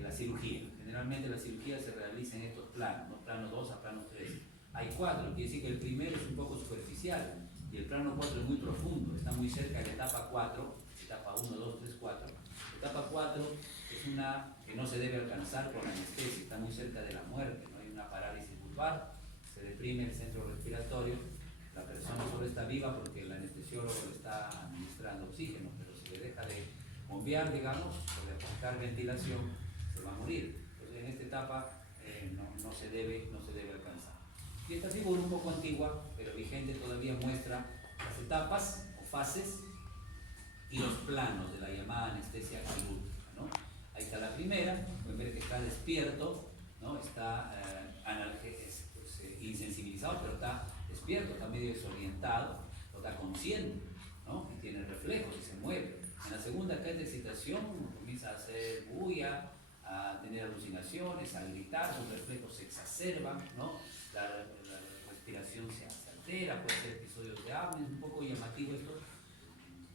la cirugía. Generalmente la cirugía se realiza en estos planos, ¿no? Plano 2 a plano 3. Hay 4, quiere decir que el primero es un poco superficial y el plano 4 es muy profundo, está muy cerca de la etapa 4, etapa 1, 2, 3, 4. Etapa 4 es una que no se debe alcanzar con anestesia, está muy cerca de la muerte, ¿no? Hay una parálisis vulvar, se deprime el centro respiratorio, la persona solo está viva porque el anestesiólogo le está administrando oxígeno, pero si le deja de bombear, digamos, o de aplicar ventilación, se va a morir. Entonces en esta etapa no se debe alcanzar. Y esta figura un poco antigua, pero vigente todavía, muestra las etapas o fases y los planos de la llamada anestesia quirúrgica, ¿no? Ahí está la primera, pueden ver que está despierto, ¿no? Está insensibilizado, pero está despierto, está medio desorientado, o está consciente, ¿no? Y tiene reflejos y se mueve. En la segunda, que es de excitación, comienza a hacer bulla, a tener alucinaciones, a gritar, sus reflejos se exacerban, ¿no? La respiración se altera, puede ser episodios de apnea, es un poco llamativo esto.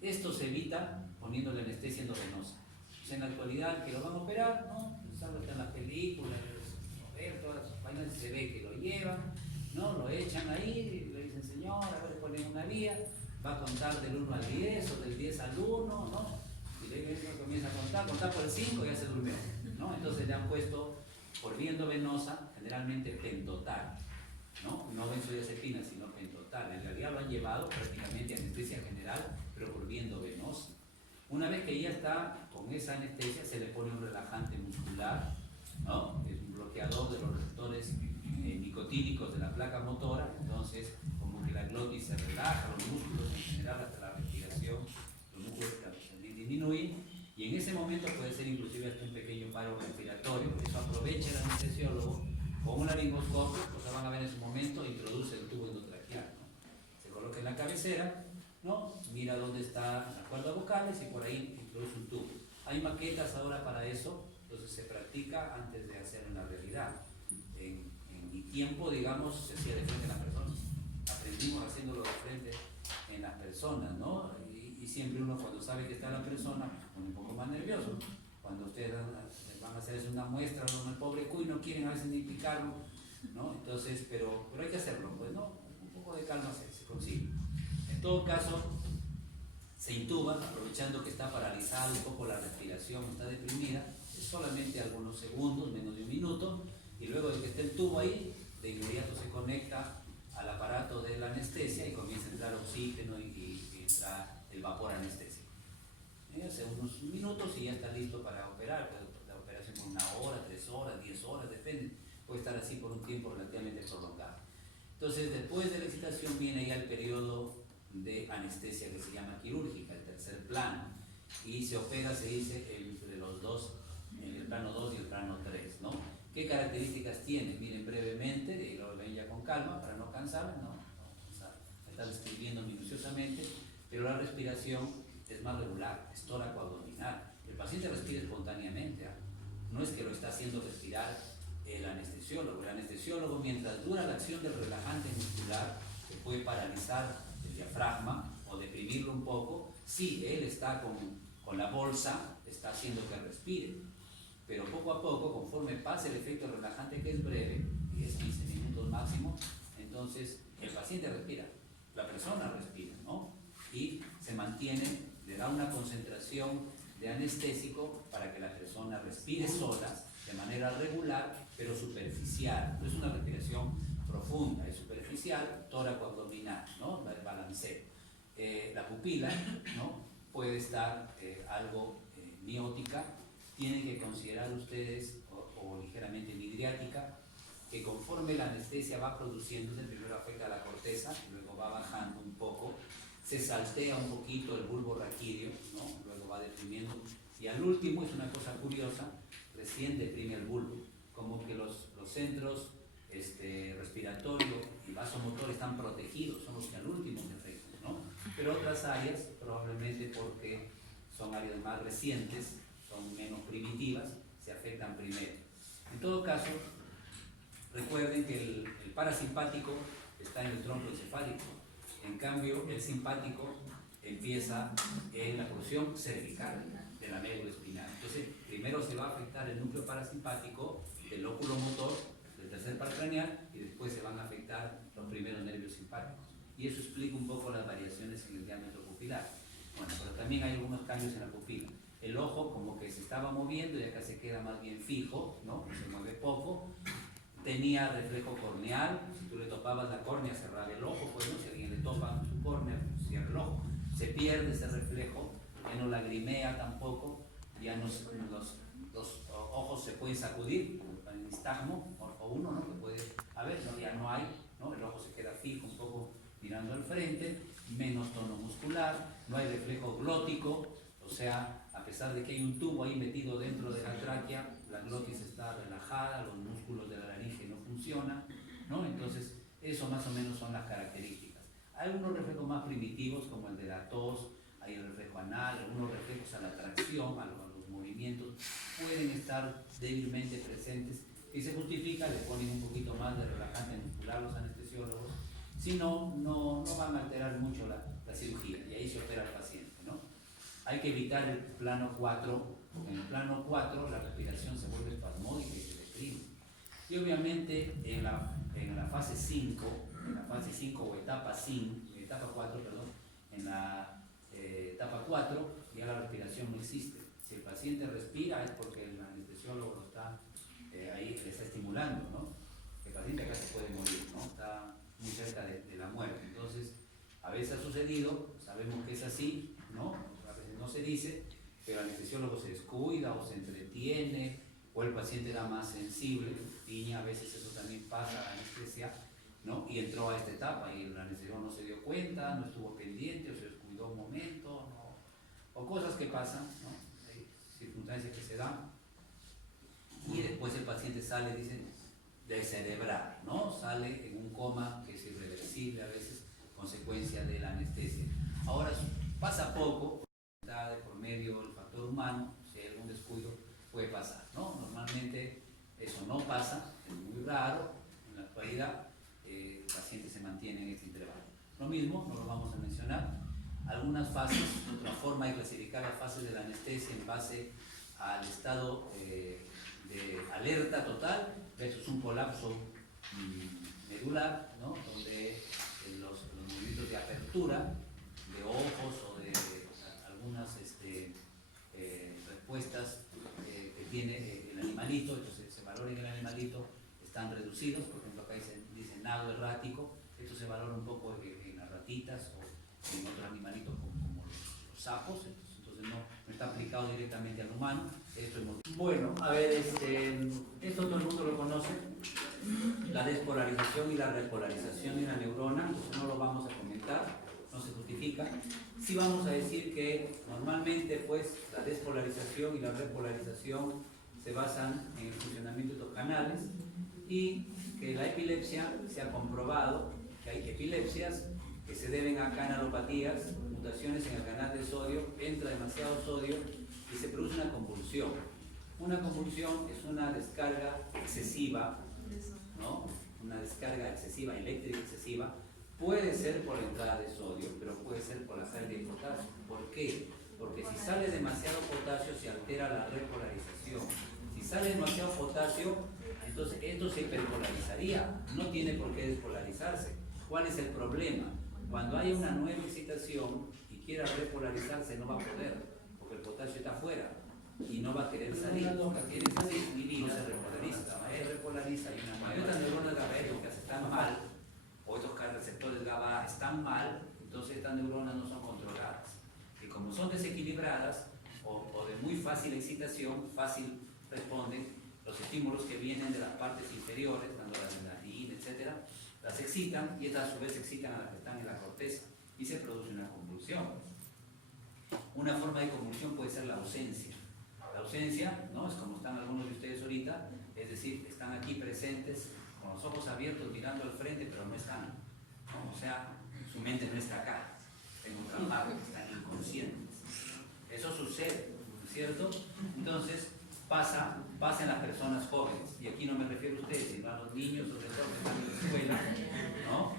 Esto se evita poniendo la anestesia endovenosa. Pues en la actualidad que lo van a operar, ¿no? Está en las películas, todas las vainas, se ve que lo llevan, ¿no? Lo echan ahí, le dicen, señor, a ver, ponen una vía, va a contar del 1 al 10 o del 10 al 1, ¿no? Y luego comienza a contar por el 5 y ya se durmió, ¿no? Entonces le han puesto por vía endovenosa, generalmente pentotal, no benzodiazepina, sino pentotal. En realidad lo han llevado prácticamente a anestesia general, pero por vía endovenosa. Una vez que ya está con esa anestesia, se le pone un relajante muscular, ¿no? Es un bloqueador de los receptores nicotínicos de la placa motora, entonces como que la glotis se relaja, los músculos en general, hasta la respiración, los músculos también disminuyen, y en ese momento puede ser inclusive hasta un pequeño paro respiratorio. Por eso aprovecha el anestesiólogo con un laringoscopio, pues van a ver en ese momento, introduce el tubo endotraqueal, ¿no? Se coloca en la cabecera, ¿no? Mira dónde están las cuerdas vocales y por ahí introduce un tubo. Hay maquetas ahora para eso, entonces se practica antes de hacer en la realidad. En mi tiempo, digamos, se hacía de frente en las personas. Aprendimos haciéndolo de frente en las personas, ¿no? Y siempre uno, cuando sabe que está la persona, pone un poco más nervioso. Cuando ustedes van a hacer una muestra, el pobre cuy no quieren a veces ni picarlo, ¿no? Entonces, pero hay que hacerlo, pues, ¿no? Un poco de calma se consigue. En todo caso, se intuba, aprovechando que está paralizada un poco la respiración, está deprimida, es solamente algunos segundos, menos de un minuto, y luego de que esté el tubo ahí, de inmediato se conecta al aparato de la anestesia y comienza a entrar oxígeno y entra el vapor anestésico. Hace unos minutos y ya está listo para operar. La operación con 1 hora, 3 horas, 10 horas, depende, puede estar así por un tiempo relativamente prolongado. Entonces, después de la excitación viene ya el periodo de anestesia que se llama quirúrgica, el tercer plano, y se opera, se dice, entre los dos, en el plano 2 y el plano 3, ¿no? ¿Qué características tiene? Miren brevemente, y lo ven ya con calma para no cansar, no estar describiendo minuciosamente, pero la respiración es más regular, es tóraco-abdominal. El paciente respira espontáneamente, ¿eh? No es que lo está haciendo respirar el anestesiólogo. El anestesiólogo, mientras dura la acción del relajante muscular, que puede paralizar el diafragma o deprimirlo un poco, sí, él está con la bolsa, está haciendo que respire. Pero poco a poco, conforme pasa el efecto relajante, que es breve, 10-15 minutos máximo, entonces el paciente respira, la persona respira, ¿no? Y se mantiene, le da una concentración de anestésico para que la persona respire sola, de manera regular, pero superficial. No es una respiración profunda, es superficial, tóraco-abdominal, ¿no? El balanceo. La pupila, ¿no? Puede estar algo miótica. Tienen que considerar ustedes, o ligeramente midriática, que conforme la anestesia va produciéndose, primero afecta a la corteza, luego va bajando un poco, se saltea un poquito el bulbo raquídeo, ¿no? Luego va deprimiendo, y al último, es una cosa curiosa, recién deprime el bulbo, como que los centros respiratorio y vasomotor están protegidos, son los que al último se afectan, ¿no? Pero otras áreas, probablemente porque son áreas más recientes, son menos primitivas, se afectan primero. En todo caso, recuerden que el parasimpático está en el tronco encefálico, en cambio el simpático empieza en la porción cervical de la médula espinal. Entonces, primero se va a afectar el núcleo parasimpático, el lóculo motor, del tercer par craneal, y después se van a afectar los primeros nervios simpáticos. Y eso explica un poco las variaciones en el diámetro pupilar. Bueno, pero también hay algunos cambios en la pupila. El ojo como que se estaba moviendo y acá se queda más bien fijo, ¿no? Se mueve poco. Tenía reflejo corneal, si tú le topabas la córnea, cerraba el ojo, pues no, si alguien le topa su córnea, pues cierra el ojo. Se pierde ese reflejo, ya no lagrimea tampoco, ya no, los ojos se pueden sacudir, como el nistagmo, o uno, ¿no? Que puede, a ver, no, ya no hay, ¿no? El ojo se queda fijo un poco mirando al frente, menos tono muscular, no hay reflejo glótico, o sea, a pesar de que hay un tubo ahí metido dentro de la tráquea, la glotis está relajada, los músculos de la laringe no funcionan, ¿no? Entonces, eso más o menos son las características. Hay algunos reflejos más primitivos, como el de la tos, hay el reflejo anal, algunos reflejos a la tracción, a los movimientos, pueden estar débilmente presentes. Si se justifica, le ponen un poquito más de relajante muscular los anestesiólogos, si no, no van a alterar mucho la cirugía, y ahí se opera al paciente, ¿no? Hay que evitar el plano 4, porque en el plano 4 la respiración se vuelve espasmódica y se deprime. Y obviamente en la fase 5, o etapa 4, perdón, en la etapa 4 ya la respiración no existe. Si el paciente respira es porque el anestesiólogo lo está ahí, le está estimulando, ¿no? El paciente acá se puede morir, ¿no? Está muy cerca de la muerte. Entonces, a veces ha sucedido, sabemos que es así, ¿no? A veces no se dice, pero el anestesiólogo se descuida o se entretiene, o el paciente era más sensible, tiña, a veces eso también pasa a la anestesia, ¿no? Y entró a esta etapa y el anestesiólogo no se dio cuenta, no estuvo pendiente o se descuidó un momento, ¿no? O cosas que pasan, ¿no? Hay circunstancias que se dan y después el paciente sale, dicen, descerebral, ¿no? Sale en un coma que es irreversible a veces, consecuencia de la anestesia. Ahora, pasa poco, está de por medio el factor humano, si hay algún descuido puede pasar, ¿no? Normalmente eso no pasa, es muy raro, en la actualidad el paciente se mantiene en este intervalo. Lo mismo, no lo vamos a mencionar, algunas fases, otra forma de clasificar las fases de la anestesia en base al estado de alerta total versus un colapso medular, ¿no? Donde los movimientos de apertura de ojos o de algunas respuestas que tiene el animalito, entonces se valora en el animalito, están reducidos. Por ejemplo, acá dice nado errático, esto se valora un poco en las ratitas o en otros animalitos como los sapos, entonces no está aplicado directamente al humano. Esto es bueno, a ver, esto todo el mundo lo conoce, la despolarización y la repolarización de una neurona, entonces no lo vamos a comentar, no se justifica. Sí vamos a decir que normalmente pues la despolarización y la repolarización se basan en el funcionamiento de estos canales y que la epilepsia se ha comprobado que hay epilepsias que se deben a canalopatías, mutaciones en el canal de sodio, entra demasiado sodio y se produce una convulsión. Una convulsión es una descarga excesiva, ¿no? Una descarga excesiva, eléctrica excesiva. Puede ser por la entrada de sodio, pero puede ser por la salida de potasio. ¿Por qué? Porque si sale demasiado potasio se altera la repolarización. Si sale demasiado potasio, entonces esto se hiperpolarizaría. No tiene por qué despolarizarse. ¿Cuál es el problema? Cuando hay una nueva excitación y quiera repolarizarse, no va a poder, porque el potasio está afuera y no va a querer salir. Quiere decir, no se repolariza. Se repolariza y estas neuronas GABA que están mal, o estos receptores GABA están mal, entonces estas neuronas no son controladas. Y como son desequilibradas o de muy fácil excitación, fácil responden los estímulos que vienen de las partes inferiores, tanto la adrenalina, etc., las excitan y estas a su vez excitan a las que están en la corteza y se produce una convulsión. Una forma de convulsión puede ser la ausencia. La ausencia, ¿no?, es como están algunos de ustedes ahorita, es decir, están aquí presentes con los ojos abiertos mirando al frente, pero no están, ¿no? O sea, su mente no está acá, en otra parte, están inconscientes. Eso sucede, ¿cierto? Entonces pasa en las personas jóvenes, y aquí no me refiero a ustedes, sino a los niños, sobre todo que están en la escuela, ¿no?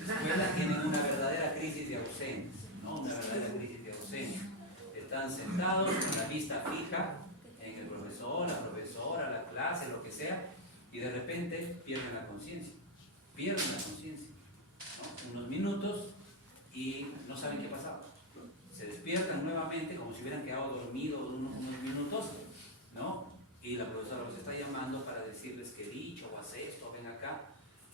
En la escuela tienen una verdadera crisis de ausencia, ¿no? Una verdadera crisis de ausencia. Están sentados con la vista fija en el profesor, la profesora, la clase, lo que sea, y de repente pierden la conciencia, ¿no? Unos minutos y no saben qué pasaba. Se despiertan nuevamente como si hubieran quedado dormidos unos minutos, ¿no? Y la profesora los está llamando para decirles que he dicho, o hace esto, ven acá,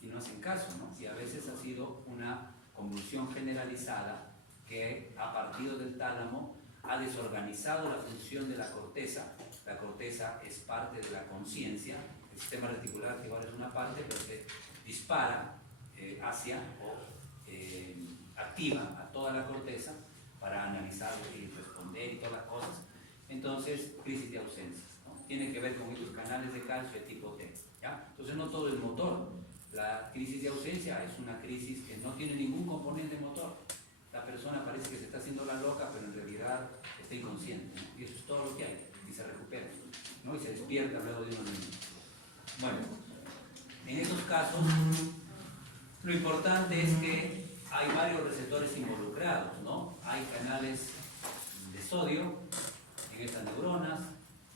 y no hacen caso, ¿no? Y a veces ha sido una convulsión generalizada que a partir del tálamo ha desorganizado la función de la corteza. La corteza es parte de la conciencia, el sistema reticular activar es una parte, pero se dispara hacia o activa a toda la corteza para analizar y responder y todas las cosas. Entonces, crisis de ausencia, ¿no? Tiene que ver con estos canales de calcio de tipo T, ¿ya? Entonces, no todo es motor. La crisis de ausencia es una crisis que no tiene ningún componente motor. La persona parece que se está haciendo la loca, pero en realidad está inconsciente, ¿no? Y eso es todo lo que hay, y se recupera, ¿no? Y se despierta luego de unos minutos. Bueno, en estos casos, lo importante es que hay varios receptores involucrados, ¿no? Hay canales de sodio en estas neuronas,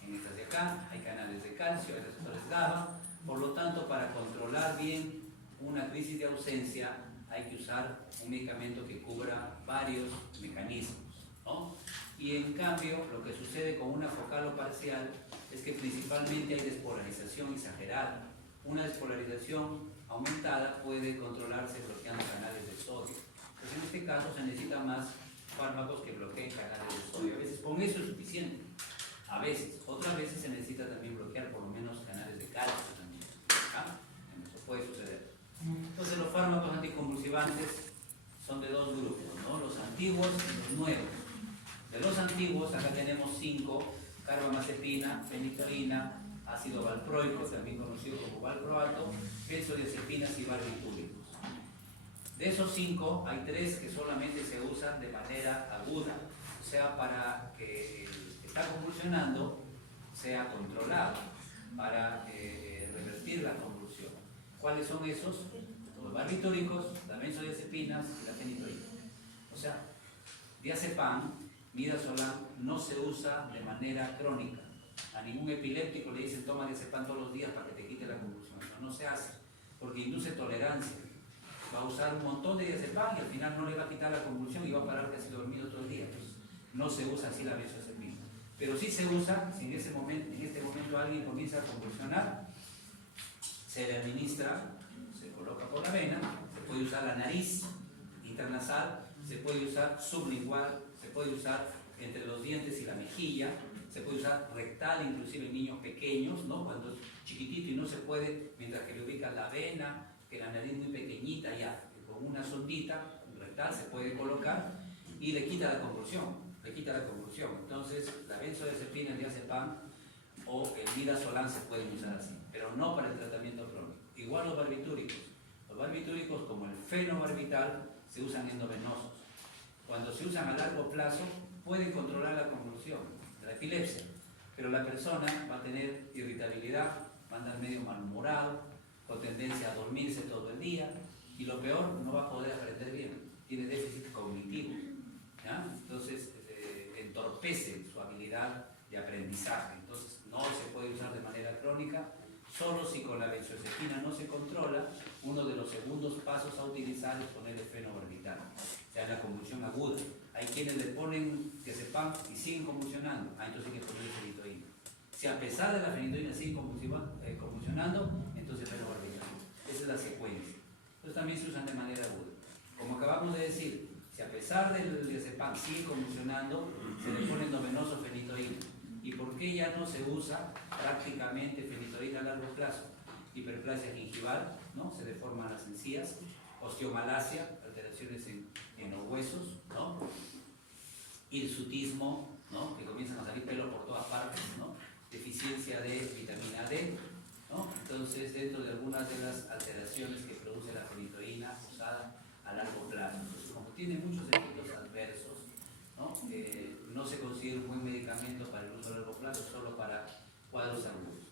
en estas de acá, hay canales de calcio, hay receptores GABA. Por lo tanto, para controlar bien una crisis de ausencia hay que usar un medicamento que cubra varios mecanismos, ¿no? Y en cambio, lo que sucede con una focal o parcial es que principalmente hay despolarización exagerada. Una despolarización aumentada puede controlarse bloqueando canales de sodio. Pues en este caso se necesitan más fármacos que bloqueen canales de sodio. A veces con eso es suficiente. A veces. Otras veces se necesita también bloquear por lo menos canales de calcio también. ¿Ah? Eso puede suceder. Entonces los fármacos anticonvulsivantes son de dos grupos, ¿no? Los antiguos y los nuevos. De los antiguos, acá tenemos 5: carbamazepina, fenitoína, ácido valproico, también conocido como valproato, benzodiazepinas y barbitúricos. De esos 5, hay 3 que solamente se usan de manera aguda, o sea, para que el que está convulsionando sea controlado, para revertir la convulsión. ¿Cuáles son esos? Los barbitúricos, las benzodiazepinas y la fenitoína. O sea, diazepam, midazolam, no se usa de manera crónica. A ningún epiléptico le dicen toma diazepam todos los días para que te quite la convulsión. Eso no se hace, porque induce tolerancia. Va a usar un montón de diazepam y al final no le va a quitar la convulsión y va a parar casi dormido todo el día. Entonces, no se usa así la benzodiazepina. Pero sí se usa, si en este momento alguien comienza a convulsionar, se le administra, se coloca por la vena, se puede usar la nariz intranasal, se puede usar sublingual, se puede usar entre los dientes y la mejilla, se puede usar rectal, inclusive en niños pequeños, ¿no? Cuando es chiquitito y no se puede, mientras que le ubican la vena, que la nariz muy pequeñita, ya con una sondita rectal se puede colocar y le quita la convulsión, Entonces, la benzodiazepina, el diazepam o el midazolam se pueden usar así, pero no para el tratamiento crónico. Igual los barbitúricos. Los barbitúricos, como el fenobarbital, se usan endovenosos. Cuando se usan a largo plazo, pueden controlar la convulsión, la epilepsia, pero la persona va a tener irritabilidad, va a andar medio malhumorado, con tendencia a dormirse todo el día, y lo peor, no va a poder aprender bien, tiene déficit cognitivo, ¿ya? Entonces entorpece su habilidad de aprendizaje. Entonces no se puede usar de manera crónica, solo si con la benzodiazepina no se controla. Uno de los segundos pasos a utilizar es ponerle fenobarbital, o sea, la convulsión aguda. Hay quienes le ponen diazepam y siguen convulsionando, entonces hay que ponerle fenitoína. Si a pesar de la fenitoína siguen convulsionando, entonces fenobarbital. Esa es la secuencia. Entonces también se usan de manera aguda. Como acabamos de decir, si a pesar del diazepam sigue convulsionando, se le pone endovenoso fenitoína. ¿Y por qué ya no se usa prácticamente fenitoína a largo plazo? Hiperplasia gingival, ¿no? Se deforman las encías, osteomalacia, alteraciones en los huesos, ¿no? Hirsutismo, ¿no? Que comienzan a salir pelo por todas partes, ¿no? Deficiencia de vitamina D, ¿no? Entonces, dentro de algunas de las alteraciones que produce la fenitoína usada a largo plazo. Entonces, como tiene muchos efectos adversos, ¿no? No se considera un buen medicamento para el uso a largo plazo, solo para cuadros agudos.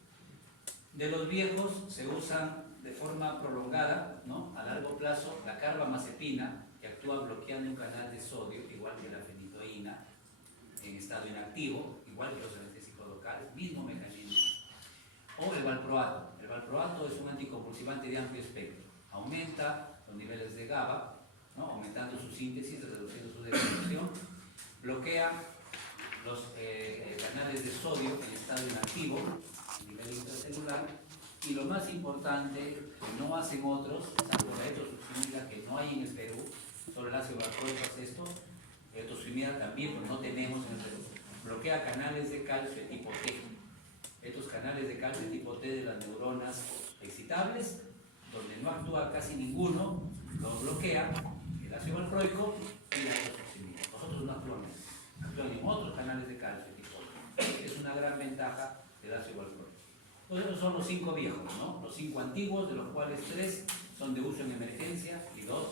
De los viejos se usan de forma prolongada, ¿no? A largo plazo, la carbamazepina, que actúa bloqueando un canal de sodio, igual que la fenitoína, en estado inactivo, igual que los anestésicos locales, mismo mecanismo. O el valproato. El valproato es un anticonvulsivante de amplio espectro. Aumenta los niveles de GABA, ¿no? Aumentando su síntesis, reduciendo su degradación. Bloquea los canales de sodio en estado inactivo, a nivel intracelular. Y lo más importante, que no hacen otros, salvo la etosuximida, que no hay en el Perú, sobre el ácido valproico es esto, etosuximida también, pero no tenemos en el Perú. Bloquea canales de calcio de tipo T. Estos canales de calcio de tipo T de las neuronas excitables, donde no actúa casi ninguno, los bloquea el ácido valproico y la etosuximida. Nosotros no actúan en otros canales de calcio de tipo T. Es una gran ventaja del ácido valproico. Entonces, esos son los 5 viejos, ¿no? Los 5 antiguos, de los cuales 3 son de uso en emergencia y 2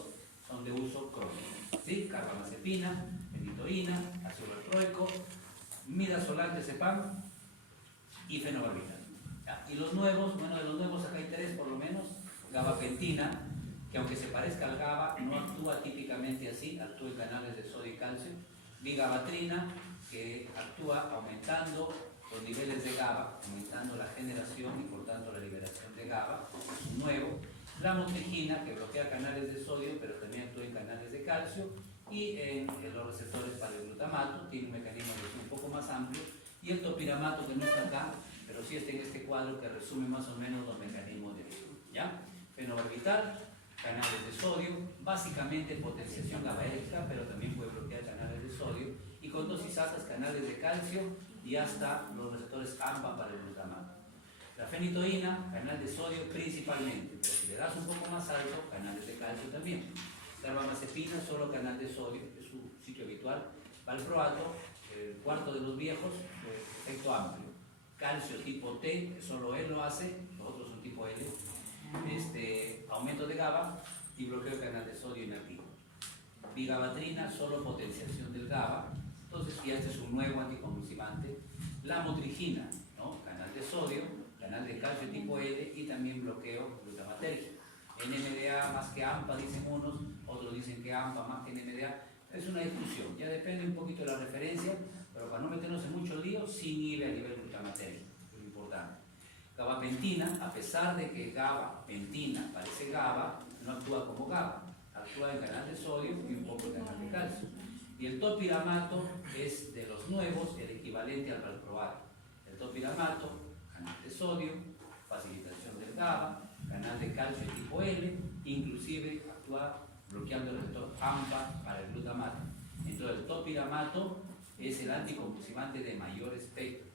son de uso crónico. ¿Sí? Carbamazepina, fenitoína, ácido valproico, midazolam, diazepam y fenobarbital. Y los nuevos, bueno, de los nuevos acá hay 3 por lo menos. Gabapentina, que aunque se parezca al GABA, no actúa típicamente así, actúa en canales de sodio y calcio. Vigabatrina, que actúa aumentando los niveles de GABA, aumentando la generación y por tanto la liberación de GABA, es un nuevo. La motrigina, que bloquea canales de sodio, pero también actúa en canales de calcio, y en los receptores para el glutamato, tiene un mecanismo de acción un poco más amplio, y el topiramato, que no está acá, pero sí está en este cuadro que resume más o menos los mecanismos de acción, ¿ya? Fenobarbital, canales de sodio, básicamente potenciación GABAérgica, pero también puede bloquear canales de sodio, y con dosis altas canales de calcio y hasta los receptores AMPA para el glutamato. La fenitoína, canal de sodio principalmente, pero si le das un poco más alto, canales de calcio también. La carbamazepina, solo canal de sodio, es su sitio habitual. Valproato, el cuarto de los viejos, efecto amplio. Calcio tipo T, que solo él lo hace, los otros son tipo L. Aumento de GABA y bloqueo del canal de sodio inactivo. Vigabatrina, solo potenciación del GABA. Entonces, ya este es un nuevo anticonvulsivante. La motrigina, ¿no? Canal de sodio, canal de calcio tipo L y también bloqueo glutamatérgico. NMDA más que AMPA, dicen unos, otros dicen que AMPA más que NMDA. Es una discusión, ya depende un poquito de la referencia, pero para no meternos en muchos líos, sí inhibe a nivel glutamatérgico, es importante. Gabapentina, a pesar de que gabapentina parece GABA, no actúa como GABA, actúa en canal de sodio y un poco en canal de calcio. Y el topiramato es de los nuevos el equivalente al valproato. El topiramato, canal de sodio, facilitación del GABA, canal de calcio tipo L, inclusive actúa bloqueando el receptor AMPA para el glutamato. Entonces el topiramato es el anticonvulsivante de mayor espectro.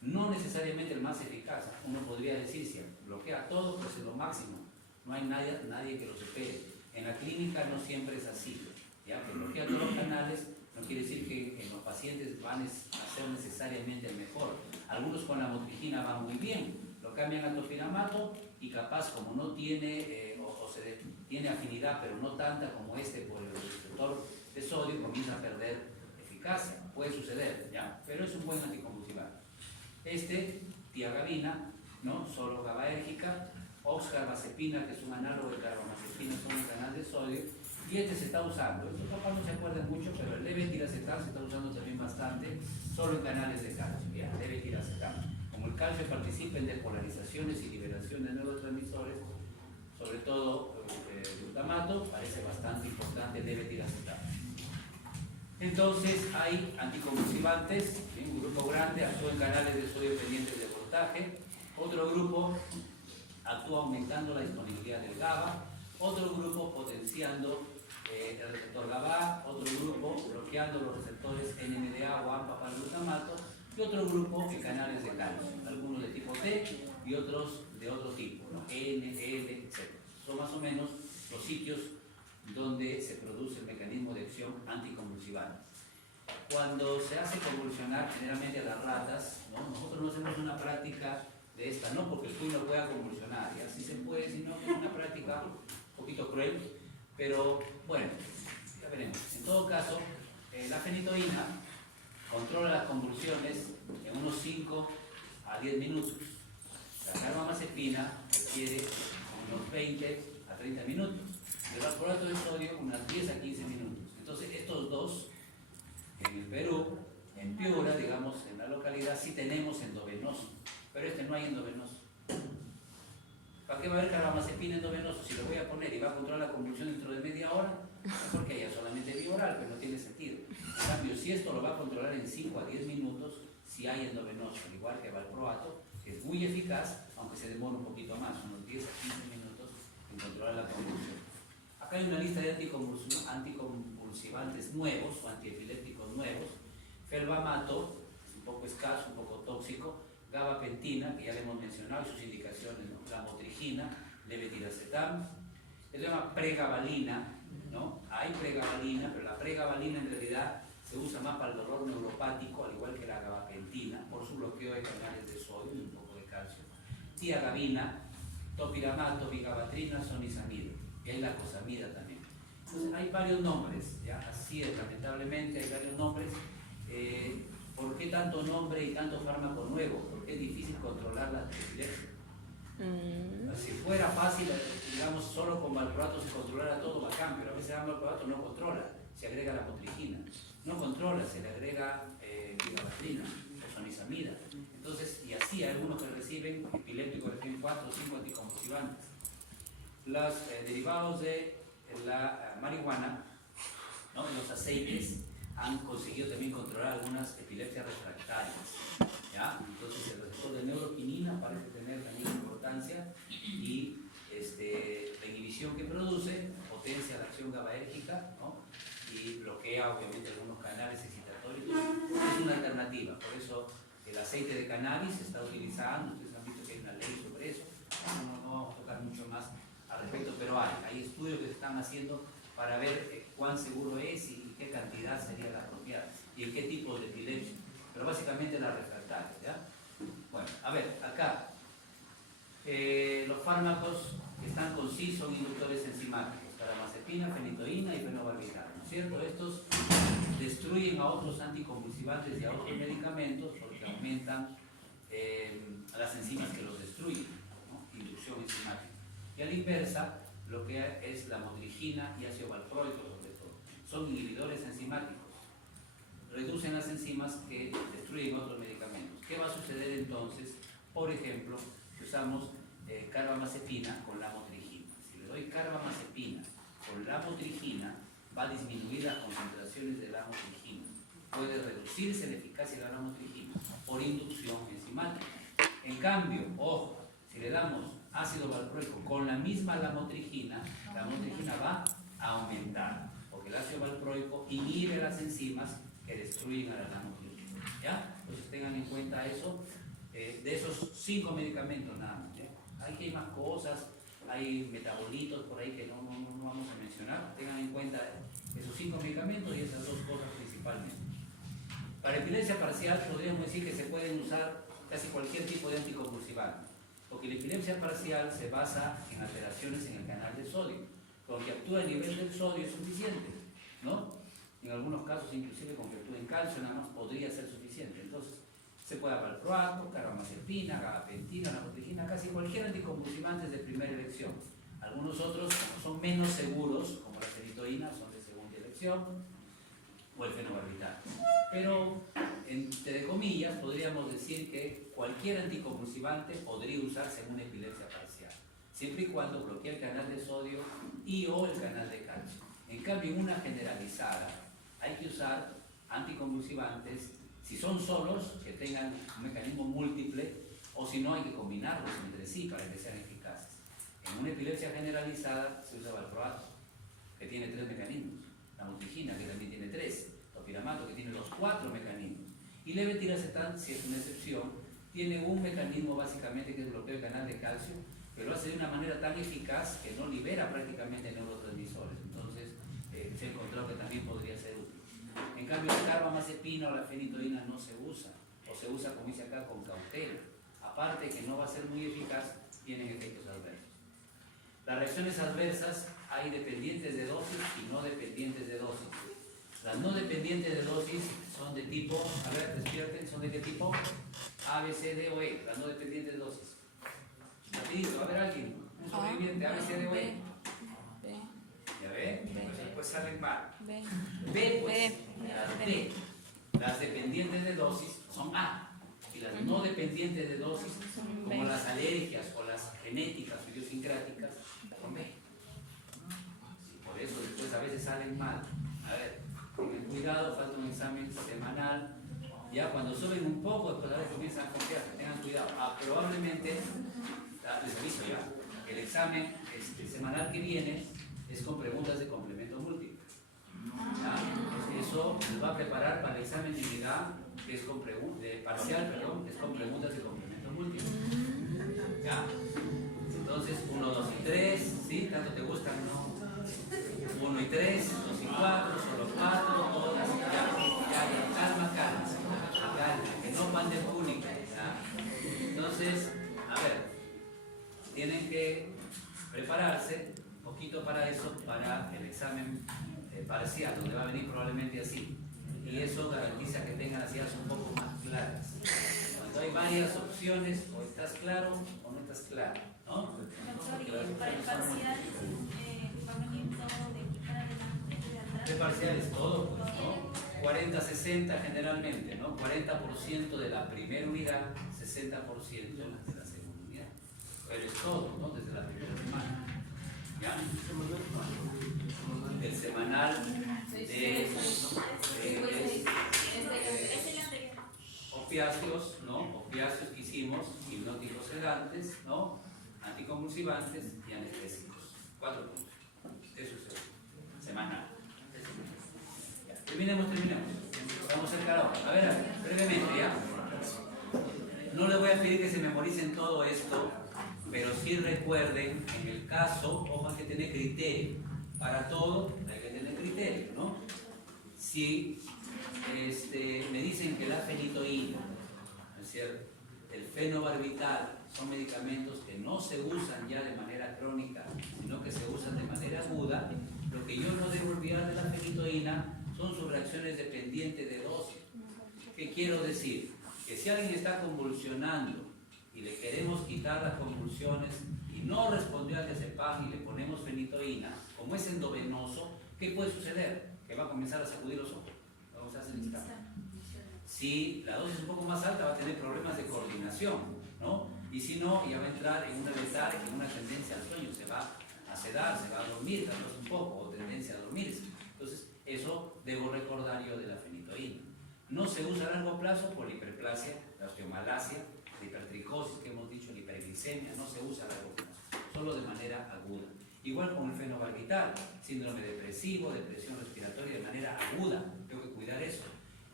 No necesariamente el más eficaz. Uno podría decir, si bloquea todo, pues es lo máximo. No hay nadie que lo supere. En la clínica no siempre es así. Ya que bloquea todos los canales no quiere decir que en los pacientes van a ser necesariamente el mejor. Algunos con la motrigina van muy bien, lo cambian a topiramato y capaz como no tiene o se tiene afinidad, pero no tanta como este por el receptor de sodio, comienza a perder eficacia. Puede suceder, ¿ya? Pero es un buen anticonvulsivante. Tiagabina, ¿no? Solo GABAérgica, oxcarbazepina, que es un análogo de carbamazepina, son un canal de sodio, y se está usando. Esto capaz no se acuerdan mucho, pero el levetiracetam se está usando también bastante, solo en canales de calcio, ¿ya? Levetiracetam. Como el calcio participa en despolarizaciones y liberación de neurotransmisores, sobre todo glutamato, parece bastante importante el levetiracetam. Entonces hay anticonvulsivantes, un grupo grande actúa en canales de sodio pendientes de voltaje, otro grupo actúa aumentando la disponibilidad del GABA, otro grupo potenciando el receptor GABA, otro grupo bloqueando los receptores NMDA o AMPA para el glutamato, y otro grupo en canales de calcio, algunos de tipo T y otros de otro tipo, ¿no? N, L, etc. Son más o menos los sitios donde se produce el mecanismo de acción anticonvulsivante. Cuando se hace convulsionar generalmente a las ratas, ¿no? Nosotros no hacemos una práctica de esta, no porque el cuy no pueda convulsionar, y así se puede, sino que es una práctica un poquito cruel, pero bueno, ya veremos. En todo caso, la fenitoína controla las convulsiones en unos 5 a 10 minutos. La carbamazepina requiere unos 20 a 30 minutos. El valproato de sodio unas 10 a 15 minutos. Entonces estos dos, en el Perú, en Piura, digamos, en la localidad, sí tenemos endovenoso, pero no hay endovenoso. ¿Para qué va a haber carbamazepina endovenoso? Si lo voy a poner y va a controlar la convulsión dentro de media hora, porque haya solamente bioral, pero no tiene sentido. En cambio, si esto lo va a controlar en 5 a 10 minutos, si hay endovenoso, al igual que valproato, que es muy eficaz, aunque se demora un poquito más, unos 10 a 15 minutos en controlar la convulsión. Acá hay una lista de anticonvulsivantes nuevos o antiepilépticos nuevos. Felbamato, es un poco escaso, un poco tóxico. Gabapentina, que ya le hemos mencionado, y sus indicaciones, ¿no? La motrigina, levetiracetam. Se llama pregabalina, ¿no? Hay pregabalina, pero la pregabalina en realidad se usa más para el dolor neuropático, al igual que la gabapentina, por su bloqueo de canales de sodio y un poco de calcio. Tiagabina, topiramato, vigabatrina, sonizamida. Y hay la cosamida también. Entonces hay varios nombres, ¿ya? Así es, lamentablemente hay varios nombres. ¿Por qué tanto nombre y tanto fármaco nuevo? Porque es difícil controlar la epilepsia. Si fuera fácil, digamos, solo con valproato se controlara todo bacán, pero a veces el valproato no controla, se agrega la motrigina. No controla, se le agrega vigabatrina o sonizamida. Entonces, y así hay algunos que reciben epilépticos, reciben 4 o 5 anticonvulsivantes. Los derivados de la marihuana, ¿no? Los aceites han conseguido también controlar algunas epilepsias refractarias, ¿ya? Entonces el receptor de neuroquinina parece tener también importancia y la inhibición que produce potencia la acción GABAérgica, ¿no? Y bloquea obviamente algunos canales excitatorios. Es una alternativa, por eso el aceite de cannabis se está utilizando. Ustedes han visto que hay una ley sobre eso, no vamos a tocar mucho más al respecto, pero hay estudios que se están haciendo para ver cuán seguro es y qué cantidad sería la apropiada y en qué tipo de epilepsia, pero básicamente la refractaria, ¿ya? Bueno, a ver, acá los fármacos que están con sí son inductores enzimáticos, carbamazepina, fenitoína y fenobarbital, ¿no es cierto? Estos destruyen a otros anticonvulsivantes y a otros medicamentos porque aumentan las enzimas que los destruyen, ¿no? Inducción enzimática. Y a la inversa, lo que es la motrigina y ácido valproico sobre todo, son inhibidores enzimáticos, reducen las enzimas que destruyen otros medicamentos. ¿Qué va a suceder entonces? Por ejemplo, si usamos carbamazepina con la motrigina. Si le doy carbamazepina con la motrigina, va a disminuir las concentraciones de la motrigina. Puede reducirse la eficacia de la motrigina por inducción enzimática. En cambio, ojo, si le damos ácido valproico con la misma lamotrigina va a aumentar, porque el ácido valproico inhibe las enzimas que destruyen a la lamotrigina, ¿ya? Entonces tengan en cuenta eso, de esos 5 medicamentos nada más, ¿ya? Hay más cosas, hay metabolitos por ahí que no vamos a mencionar. Tengan en cuenta esos 5 medicamentos y esas 2 cosas principalmente. Para epilepsia parcial podríamos decir que se pueden usar casi cualquier tipo de anticonvulsivante, porque la epilepsia parcial se basa en alteraciones en el canal de sodio. Con que actúe a nivel del sodio es suficiente, ¿no? En algunos casos, inclusive con que actúe en calcio, nada más podría ser suficiente. Entonces, se puede valproato, carbamazepina, gabapentina, naproxetina, casi cualquier anticonvulsivante es de primera elección. Algunos otros, como son menos seguros, como la fenitoína, son de segunda elección, o el fenobarbital. Pero, entre comillas, podríamos decir que cualquier anticonvulsivante podría usarse en una epilepsia parcial, siempre y cuando bloquee el canal de sodio y o el canal de calcio. En cambio, en una generalizada, hay que usar anticonvulsivantes, si son solos, que tengan un mecanismo múltiple, o si no, hay que combinarlos entre sí para que sean eficaces. En una epilepsia generalizada se usa valproato, que tiene 3 mecanismos, la multigina, que también tiene 3, topiramato, que tiene los 4 mecanismos, y levetiracetam, si es una excepción, tiene un mecanismo básicamente que es el bloqueo del canal de calcio, que lo hace de una manera tan eficaz que no libera prácticamente neurotransmisores. Entonces, se encontró que también podría ser útil. En cambio, la carbamazepina o la fenitoína no se usa, o se usa, como dice acá, con cautela. Aparte que no va a ser muy eficaz, tienen efectos adversos. Las reacciones adversas hay dependientes de dosis y no dependientes de dosis. Las no dependientes de dosis son de tipo, a ver, despierten, ¿son de qué tipo? A, B, C, D o E, las no dependientes de dosis. Rapidito, a ver alguien, un sobreviviente, A, B, C, D o E. ¿Ya ve? Pues salen mal. B, pues, las B. Las dependientes de dosis son A. Y las no dependientes de dosis, como las alergias o las genéticas o idiosincráticas, son B. Y por eso después a veces salen mal. A ver, tengan cuidado, falta un examen semanal. Ya cuando suben un poco, después a veces comienzan a confiar. Tengan cuidado. Probablemente, les aviso ya, el examen semanal que viene es con preguntas de complemento múltiple. Eso les va a preparar para el examen de unidad, que es con parcial, perdón, es con preguntas de complemento múltiple. ¿Ya? Entonces, 1, 2 y 3, ¿sí? Tanto te gustan, ¿no? 1 y 3, 2 y 4, solo 4, todas, ya, calma, que no manden pública. Entonces, a ver, tienen que prepararse un poquito para eso, para el examen parcial, donde va a venir probablemente así. Y eso garantiza que tengan las ideas un poco más claras. Cuando hay varias opciones, o estás claro o no estás claro, ¿no? Para el parcial, ¿va a venir todo de aquí para adelante, de atrás? El parcial es todo, pues, ¿no? 40-60 generalmente, ¿no? 40% de la primera unidad, 60% de la segunda unidad. Pero es todo, ¿no? Desde la primera semana. ¿Ya? El semanal de opiáceos, ¿no? Opiáceos que hicimos, hipnóticos sedantes, ¿no? Anticonvulsivantes y anestésicos. 4 puntos. Eso es semanal. Ya. Terminemos. Vamos a sacar ahora. A ver, brevemente, ¿ya? No les voy a pedir que se memoricen todo esto, pero sí recuerden, en el caso, ojo, hay que tener criterio. Para todo hay que tener criterio, ¿no? Si me dicen que la fenitoína, es decir, el fenobarbital, son medicamentos que no se usan ya de manera crónica, sino que se usan de manera aguda, lo que yo no debo olvidar de la fenitoína son sus reacciones dependientes de dosis. ¿Qué quiero decir? Que si alguien está convulsionando y le queremos quitar las convulsiones y no respondió al diazepam y le ponemos fenitoína, como es endovenoso, ¿qué puede suceder? Que va a comenzar a sacudir los ojos. Vamos a hacer el instante. Si la dosis es un poco más alta, va a tener problemas de coordinación, ¿no? Y si no, ya va a entrar en una letargia, en una tendencia al sueño, se va a sedar, se va a dormir, tal vez un poco, o tendencia a dormirse. Entonces, eso debo recordar yo de la fenitoína. No se usa a largo plazo por la hiperplasia, la osteomalacia, la hipertricosis que hemos dicho, la hiperglicemia, no se usa a largo plazo, solo de manera aguda. Igual con el fenobarbital, síndrome depresivo, depresión respiratoria de manera aguda, tengo que cuidar eso.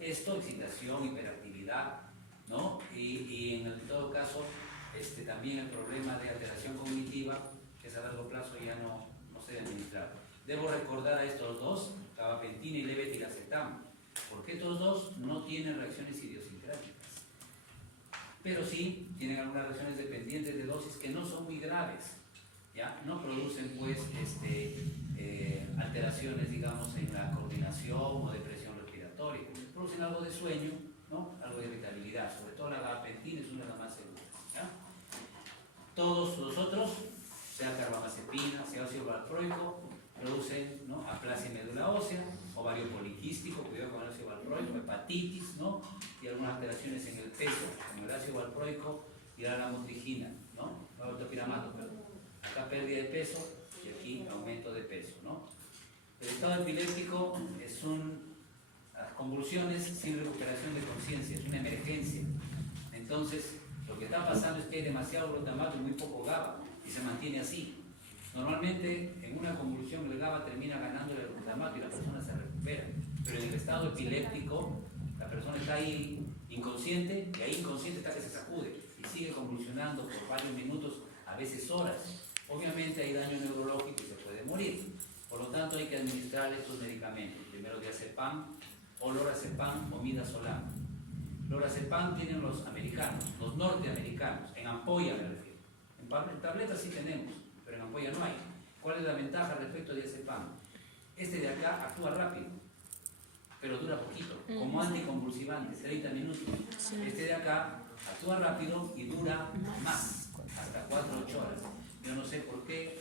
Esto, excitación, hiperactividad, ¿no? Y en todo caso, también el problema de alteración cognitiva, que es a largo plazo, ya no se debe administrar. Debo recordar a estos dos, gabapentina y levetiracetam, porque estos dos no tienen reacciones idiosincráticas, pero sí tienen algunas reacciones dependientes de dosis que no son muy graves, ¿ya? No producen pues alteraciones, digamos, en la coordinación o depresión respiratoria. Producen algo de sueño, ¿no? Algo de irritabilidad, sobre todo la gabapentina es una de las más seguras. ¿Ya? Todos los otros, sea carbamazepina, sea ácido valproico, producen, ¿no?, aplasia médula ósea, ovario poliquístico, cuidado con el ácido valproico, hepatitis, ¿no?, y algunas alteraciones en el peso, como el ácido valproico y la lamotrigina, ¿no?, el topiramato, perdón. Acá pérdida de peso y aquí aumento de peso, ¿no? El estado epiléptico es las convulsiones sin recuperación de conciencia, es una emergencia. Entonces, lo que está pasando es que hay demasiado glutamato y muy poco GABA y se mantiene así. Normalmente en una convulsión el GABA termina ganando el glutamato y la persona se recupera, pero en el estado epiléptico la persona está ahí inconsciente y ahí inconsciente está que se sacude y sigue convulsionando por varios minutos, a veces horas. Obviamente hay daño neurológico y se puede morir. Por lo tanto hay que administrar estos medicamentos. Primero diazepam o lorazepam o midazolam. Lorazepam tienen los americanos, los norteamericanos, en ampolla me refiero. En tabletas sí tenemos, pero en ampolla no hay. ¿Cuál es la ventaja respecto a diazepam? Este de acá actúa rápido, pero dura poquito, como anticonvulsivante, 30 minutos. Este de acá actúa rápido y dura más, hasta 4 o 8 horas. Yo no sé por qué,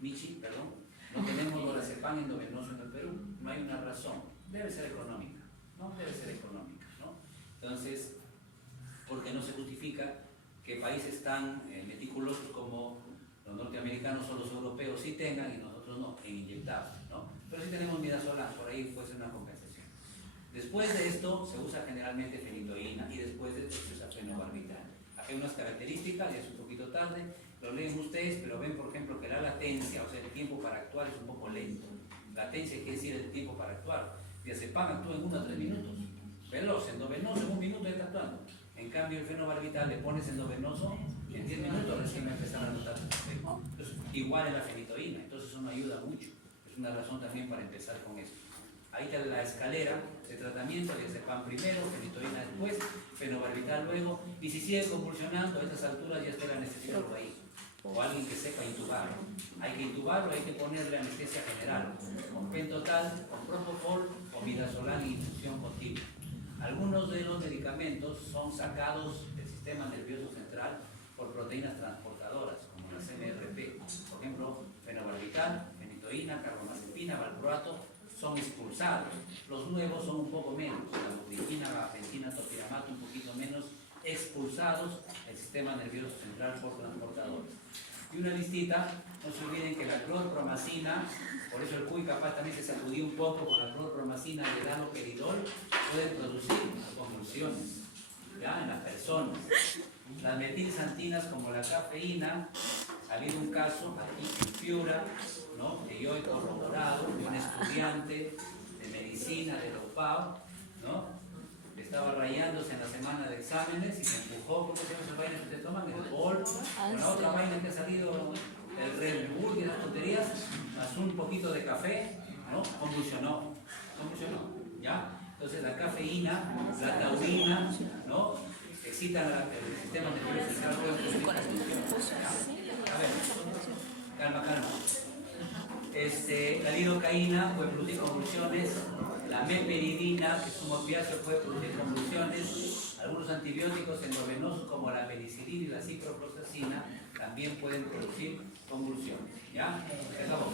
Michi, perdón, no tenemos lorazepam endovenoso en el Perú. No hay una razón. Debe ser económica, ¿no? Debe ser económica, ¿no? Entonces, porque no se justifica que países tan meticulosos como los norteamericanos o los europeos sí tengan y nosotros no, en inyectados, ¿no? Pero sí tenemos midazolam, por ahí puede ser una compensación. Después de esto se usa generalmente fenitoína y después de esto se usa fenobarbital. Aquí hay unas características, ya es un poquito tarde, lo leen ustedes, pero ven por ejemplo que la latencia, o sea el tiempo para actuar es un poco lento. Latencia quiere decir el tiempo para actuar. Diazepam actúa en 1 a 3 minutos. Veloz, endovenoso, en 1 minuto ya está actuando. En cambio el fenobarbital le pones endovenoso, en 10 minutos recién va a empezar a notar su efecto. Entonces, igual en la fenitoína, entonces eso no ayuda mucho. Es una razón también para empezar con esto. Ahí está la escalera de tratamiento, diazepam primero, fenitoína después, fenobarbital luego, y si sigue convulsionando a estas alturas ya está el anestesiólogo ahí, o alguien que sepa intubarlo. Hay que intubarlo, hay que ponerle anestesia general, con pentotal, con propofol o midazolam y infusión continua. Algunos de los medicamentos son sacados del sistema nervioso central por proteínas transportadoras, como las MRP. Por ejemplo, fenobarbital, fenitoína, carbamazepina, valproato, son expulsados. Los nuevos son un poco menos, la motripina, gabapentina, topiramato, un poquito menos, expulsados del sistema nervioso central por transportadores. Y una listita, no se olviden que la clorpromacina, por eso el CUI capaz también se sacudió un poco con la clorpromacina y el haloperidol, pueden producir convulsiones, ¿ya?, en las personas. Las metilxantinas como la cafeína, ha habido un caso aquí en Piura, ¿no?, que yo he corroborado, de un estudiante de medicina de la UPAO, ¿no?, estaba rayándose en la semana de exámenes y se empujó. ¿Cómo se llama esas vainas que se toman? El bol, con la otra vaina que ha salido, el Red Bull y las tonterías, más un poquito de café, ¿no?, convulsionó, ¿ya? Entonces la cafeína, la taurina, ¿no?, excitan el sistema nervioso central. A ver, calma. La lidocaína puede producir convulsiones, la meperidina, que es un opiáceo, puede producir convulsiones, algunos antibióticos endovenosos como la penicilina y la ciprofloxacina también pueden producir convulsiones. ¿Ya? Se acabó.